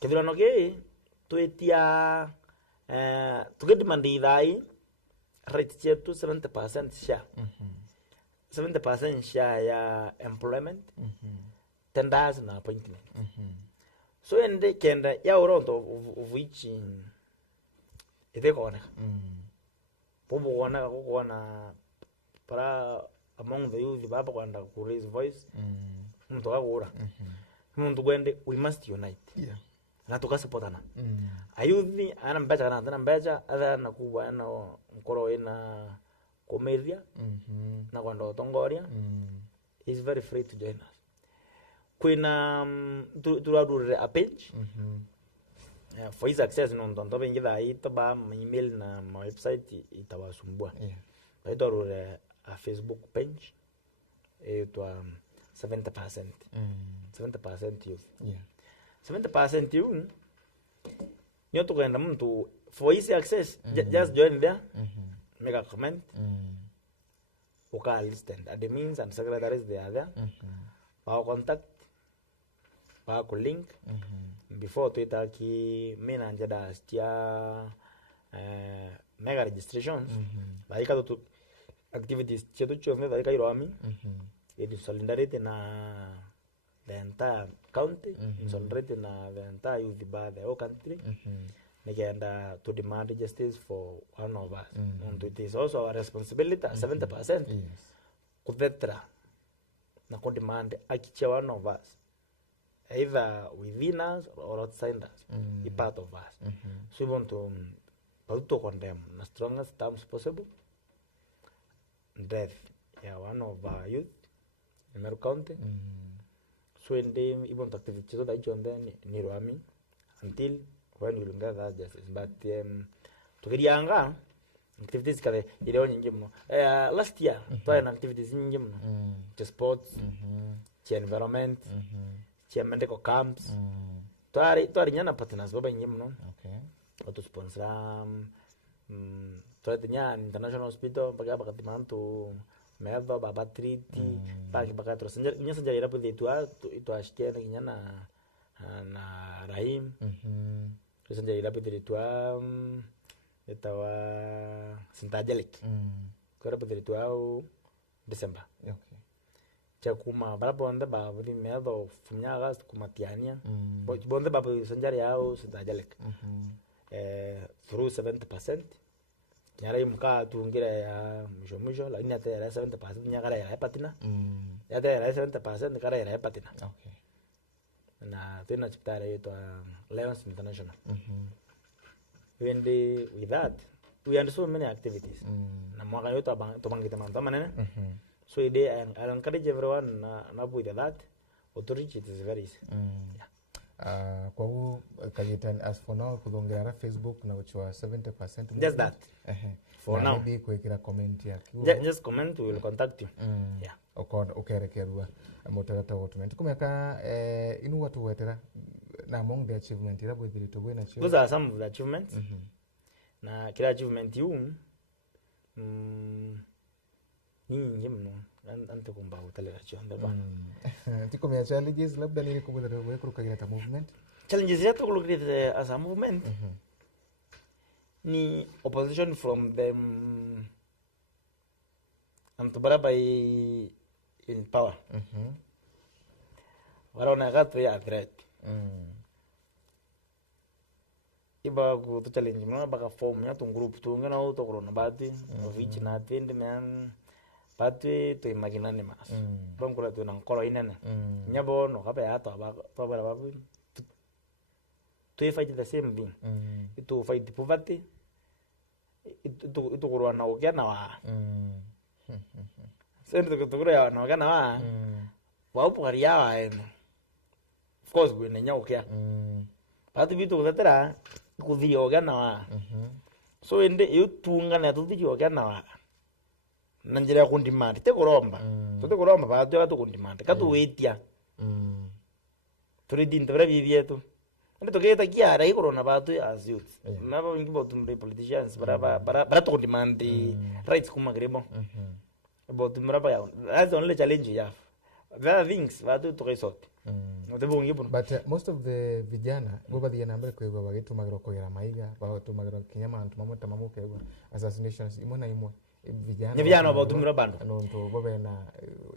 kithurano ki twetia tukidimandi ithai rate chetu 70% share 70% share ya employment tenders na appointment so ende kenda ya uronto of which ite kona pobo kuona para among the youth baba kwanda ku raise voice mtu akura mtu gwende we must unite na tukasupportana ayuthi ana mbecha kana ana mbecha atha na kuwa na nkoro ina komedia na kwando tongoria is very free to join us kwina turadurire a page for his access no ndo bengi da itoba email na my website itawasumbua baidorure a Facebook page etwa 70% 70% youth 70% you nyoto kwenda mtu for easy access just join there make a comment uka listen admins and secretaries they are there our contact pa ku link before Twitter ki mina njada stia mega registrations baika tu activities chetu chonde da kairo ami in solidarity na the entire county, in solidarity na the entire youth by the whole country. Nikaenda to demand justice for one of us. And it is also our responsibility, 70%, kutetra na kudemand akiche one of us, either within us or outside us, a part of us. So we want to condemn the strongest terms possible death, one of our youth in Meru County. So in the even activity so that John then Niruami until when we will get that justice. But to get younger activities kade ile nyingi mno. Last year twa na activities nyingi mno. To sports, to environment, to medical camps. Twa nyana partners baba nyingi mno. Okay. To sponsor twa nyana international hospital baka timantu meva baba triti baka trosenja nyasa ira pudi itu ashkia nyana na Rahim. Trosenja ira pudi itu itawa Sintajelik. Kora pudi itu Desember. Okay. Chakuma barabonda babudi meva fumnya agast kumatiania. Bonda babu senjari yao Sintajelik. Through 70%. Nyara imka tuungira ya mwisho lakini hata ya 70% nyakara ya hepatina. Hata ya 70% kara ya hepatina. Okay. Na tena chiptara yetu Lions International. When with that we understand so many activities. Na mwaka yote tubangita mambo manene. So I encourage everyone na with that authority it is very easy. Kwa huu kajitan as for now kudongera Facebook na uchwa 70% just that for now maybe kuwekera comment ya just comment we will contact you. Yeah ukerekerwa motarata wotument kumeka inu watu wetera na among the achievement ira bwithiri tugwe na those are some of the achievements. Na kila achievement yu nyingi mno ante kumba utale racho ndaba tiko me challenges labda nili kumudara wewe kurukagira ta movement challenges yetu kulukira as a movement ni opposition from them antubaraba in power waraona gato ya threat iba ku to challenge mna baka form ya tu group tu ngana auto corona bati of na attend man pati to imaginani mas bam kula tu nang kolo inene nyabo no kabe ato ba to bara ba to fight the same thing itu fight poverty itu kurwa na ogana wa sendo ko to ya na ogana wa upo karia wa of course we nenya okya pati bitu kutera kuthi ogana wa so ende yutunga na tuthi ogana wa nanjira kundimanda te kuromba tote kuromba baatu ya kundimanda katu wetia turi dinta bra bibietu ende toketa kiara ikorona baatu as youth naba wingi botumre politicians bara to kundimanda rights kuma grebo botumra ba ya that's the only challenge ya there are things baatu to resort note bongi bon but most of the vijana goba the number ko goba gitu magro ko yara maiga ba to magro kinyama antuma mamuke go assassinations imona imwe vijana ba tumira bando no to bobe na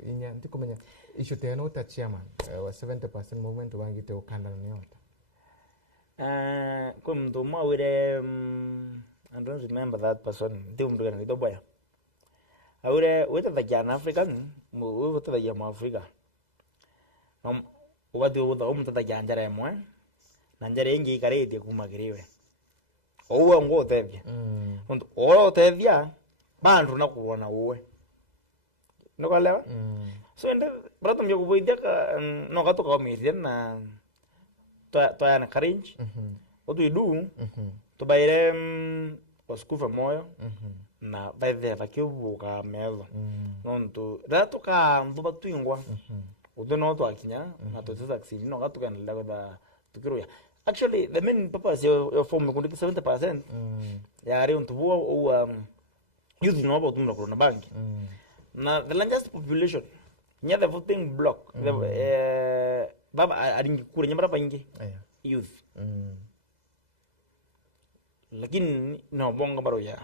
inya ndikumenya issue tena uta chairman wa 70% movement wangite ukanda na nyota kum to mawire I don't remember that person ndumduga ni to boya awure weta the jana african mu weta the jama africa wadi uda umta janjara mwe na njare ingi karete kumagiriwe owo ngo tevya und o tevya bandu na kuona uwe nokalewa so ende bratom yo kuboidia ka no gato ka mirien na to yana karinch otu idu to baire oskufa moyo na baide vakiu ka melo nonto dato ka mbuba tuingwa udo no to akinya na to vaccine no gato kan la da tukiruya actually the main purpose of form kundi 70% ya ri untu o youth no about tumra corona bank na the largest population nya the voting block the baba aringi kure nyamara bangi youth lakini no bonga baro ya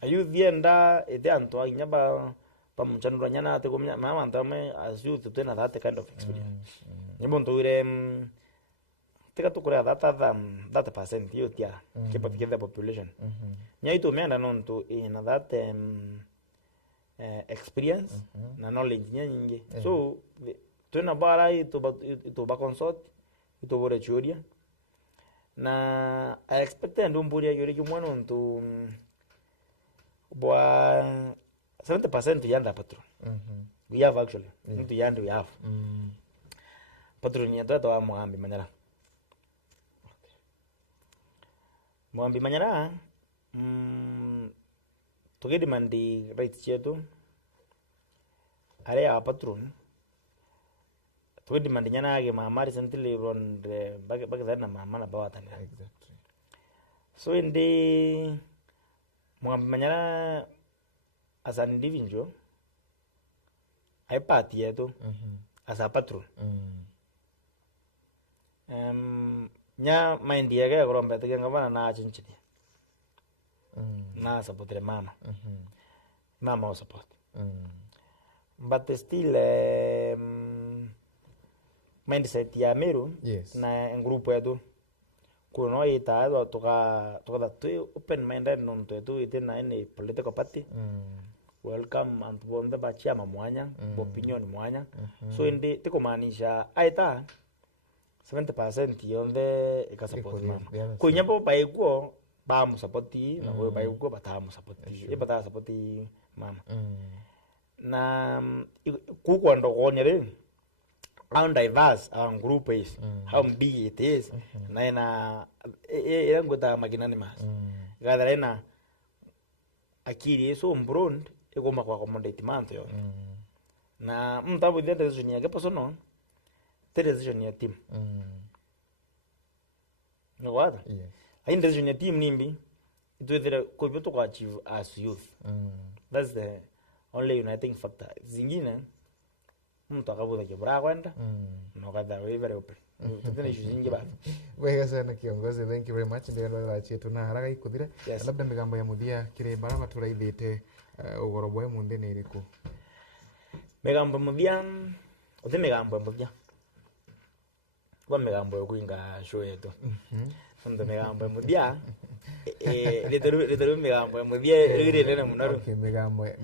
ayu vienda ite anto aginya ba pamuchanura nyana ate komnya mama antame as youth tena that kind of experience nyibonto ire tika tukura that percent youth ya keep up the population nyaito meanda nonto in that experience na knowledge nyingi so tuna bara ito ba consult ito bore churia na I expect ndo mburi yori kimwana nto bwa 70% yanda patron we have actually nto yanda we have patron yetu to Mwambi Manyara Mwambi Manyara tugedi mandi rights yetu are ya patron tugedi mandi nyana age mamari sentile ronde bag na mama na bawata exactly so indi Mwambi Manyara as an individual I party yetu as a patron nya mind yake kurombe tege ngabana na chinchini na support mama mama o support but still mindset ya Meru na grupo yetu kuno ita toka tu open minded non tu ite na any political party welcome and bonda bachama mwanya opinion mwanya so indi tikumaanisha aita 70% yonde ikasupport mama kunyapo baiguo ba mu support na we baiguo batamu support bata support mama na kuko ndo gonyere how diverse our group is how big it is na ina ngota maginani mas gadara ina akiri so mbrond egoma kwa accommodate manto yo na mtabu the decision yake personal the decision ya team no wada yes decision ya team nimbi itu the ko bitu kwa achieve as youth that's the only uniting factor zingine mtu akabuda kibra kwenda no kadha we very open tuna issues nyingi bado wega sana kiongozi, thank you very much. Ndio ndo chetu na haraka ikuthira labda migambo ya muthia kire baraba turaithite ugoro bwa munde ni iriku migambo muthia uthi migambo muthia kwa migambo yo kuinga show yetu ndo migambo muthia literu migambo muthia rire nene munaru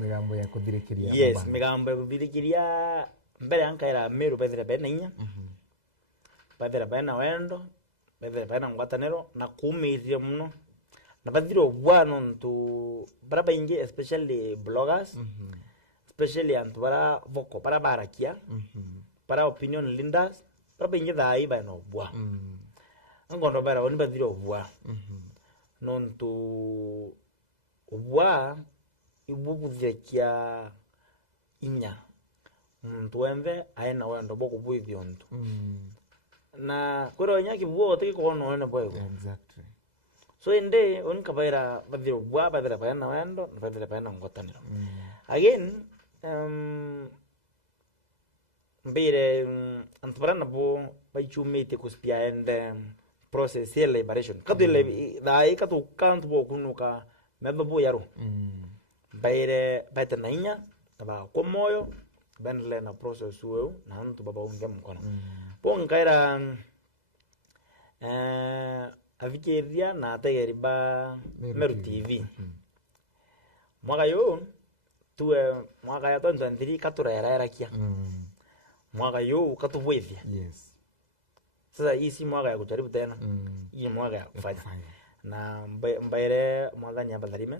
migambo ya kuthirikiria yes migambo ya kuthirikiria mbere ankaira Meru bethira bena inya bethira bena wendo bethira bena ngwatanero na kumiria muno na bathiro bwano ntu baraba ingi especially bloggers especially antu bara voko bara barakia bara opinion leaders baraba ingi thai bana bwa ngondo bara oni bathiro bwa nontu bwa ibubuthekia inya tuembe aina wendo boko bwithio ntu na kwero nyaki bwo tikikono ene bwo exactly so inde onkabaira bathiro bwa bathira bana wendo na bathira bana ngotaniro again mbire antbarana bo baichumete kuspia ende process ya liberation kadile dai katu kantu bo kunuka mebe bo yaro baire batanainya taba komoyo benle na process weu na ntu baba unge mkono ponkaira avikeria na tegeriba Meru TV mwaka yo tuwe mwaka ya 2023 katura era kia mwaka yo katubwethia yes sasa hii si mwaka ya kujaribu tena hii mwaka ya kufanya na mbaire mwadhani ya badharime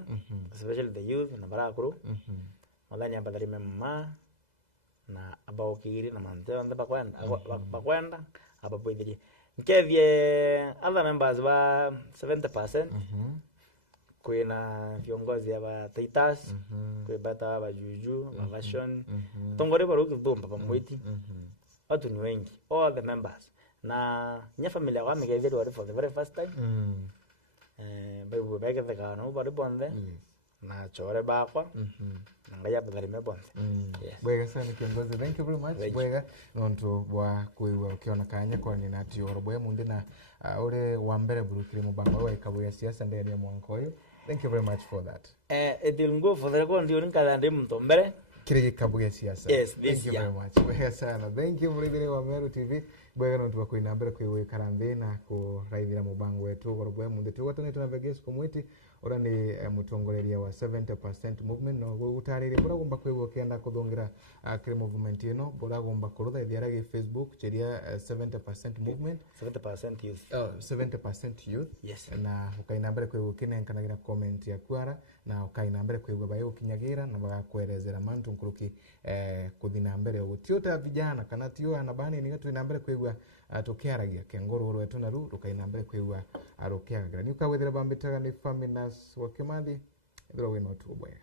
especially the youth na barakuru mwadhani ya badharime mma na abao kigiri na manteo nda bakwenda ababwithiri nkethie other members ba 70% kwina viongozi aba Titus kwibata ba Juju Mavashon tongore baruki dhumba pamwiti watu ni wengi all the members na nya familia wa migethiri wari for the very first time babu beke the kana bari bonde na chore bakwa na ngaya badharime bonse. Yes. Bwega sana kiongozi, thank you very much. Thank you. Bwega nonto bwa kuiwa ukiona kanya kwa ni nati oroboya munde na ule wa mbere burukiri mubango wa ikabuya siasa ndani ya mwankoyo. Thank you very much for that. It will go for the record during kalande mtombere. Kiri kabuya siasa. Yes, this thank you very much. Bwega sana. Thank you murigire wa Meru TV. Bwega nonto bwa kuina mbere kuiwa karande na kuraithira mubango wetu oroboya munde tu watone tunavegesu kumwiti ora ni mutongoreria wa 70% movement no gutarire buragomba kwigwo kenda kuthongira kiri movement ino buragomba kurutha ithiara gi Facebook cheria 70% movement 70% youth. 70% youth. Yes. Na ukaina mbere kwigwo kinenkanagira comment ya kwara na ukaina mbere kwigwo bayo kinyagira na bagakwerezera mantu nkuruki kuthina mbere gutiota vijana kana tio anabani ni tu ina mbere kwigwa tukiaragia kengoro wetu na ru tukaina mbere kwigwa arukiagira ni ukawethera bambitaga ni Faminas wa Kimathi ithiro wino tu bwega.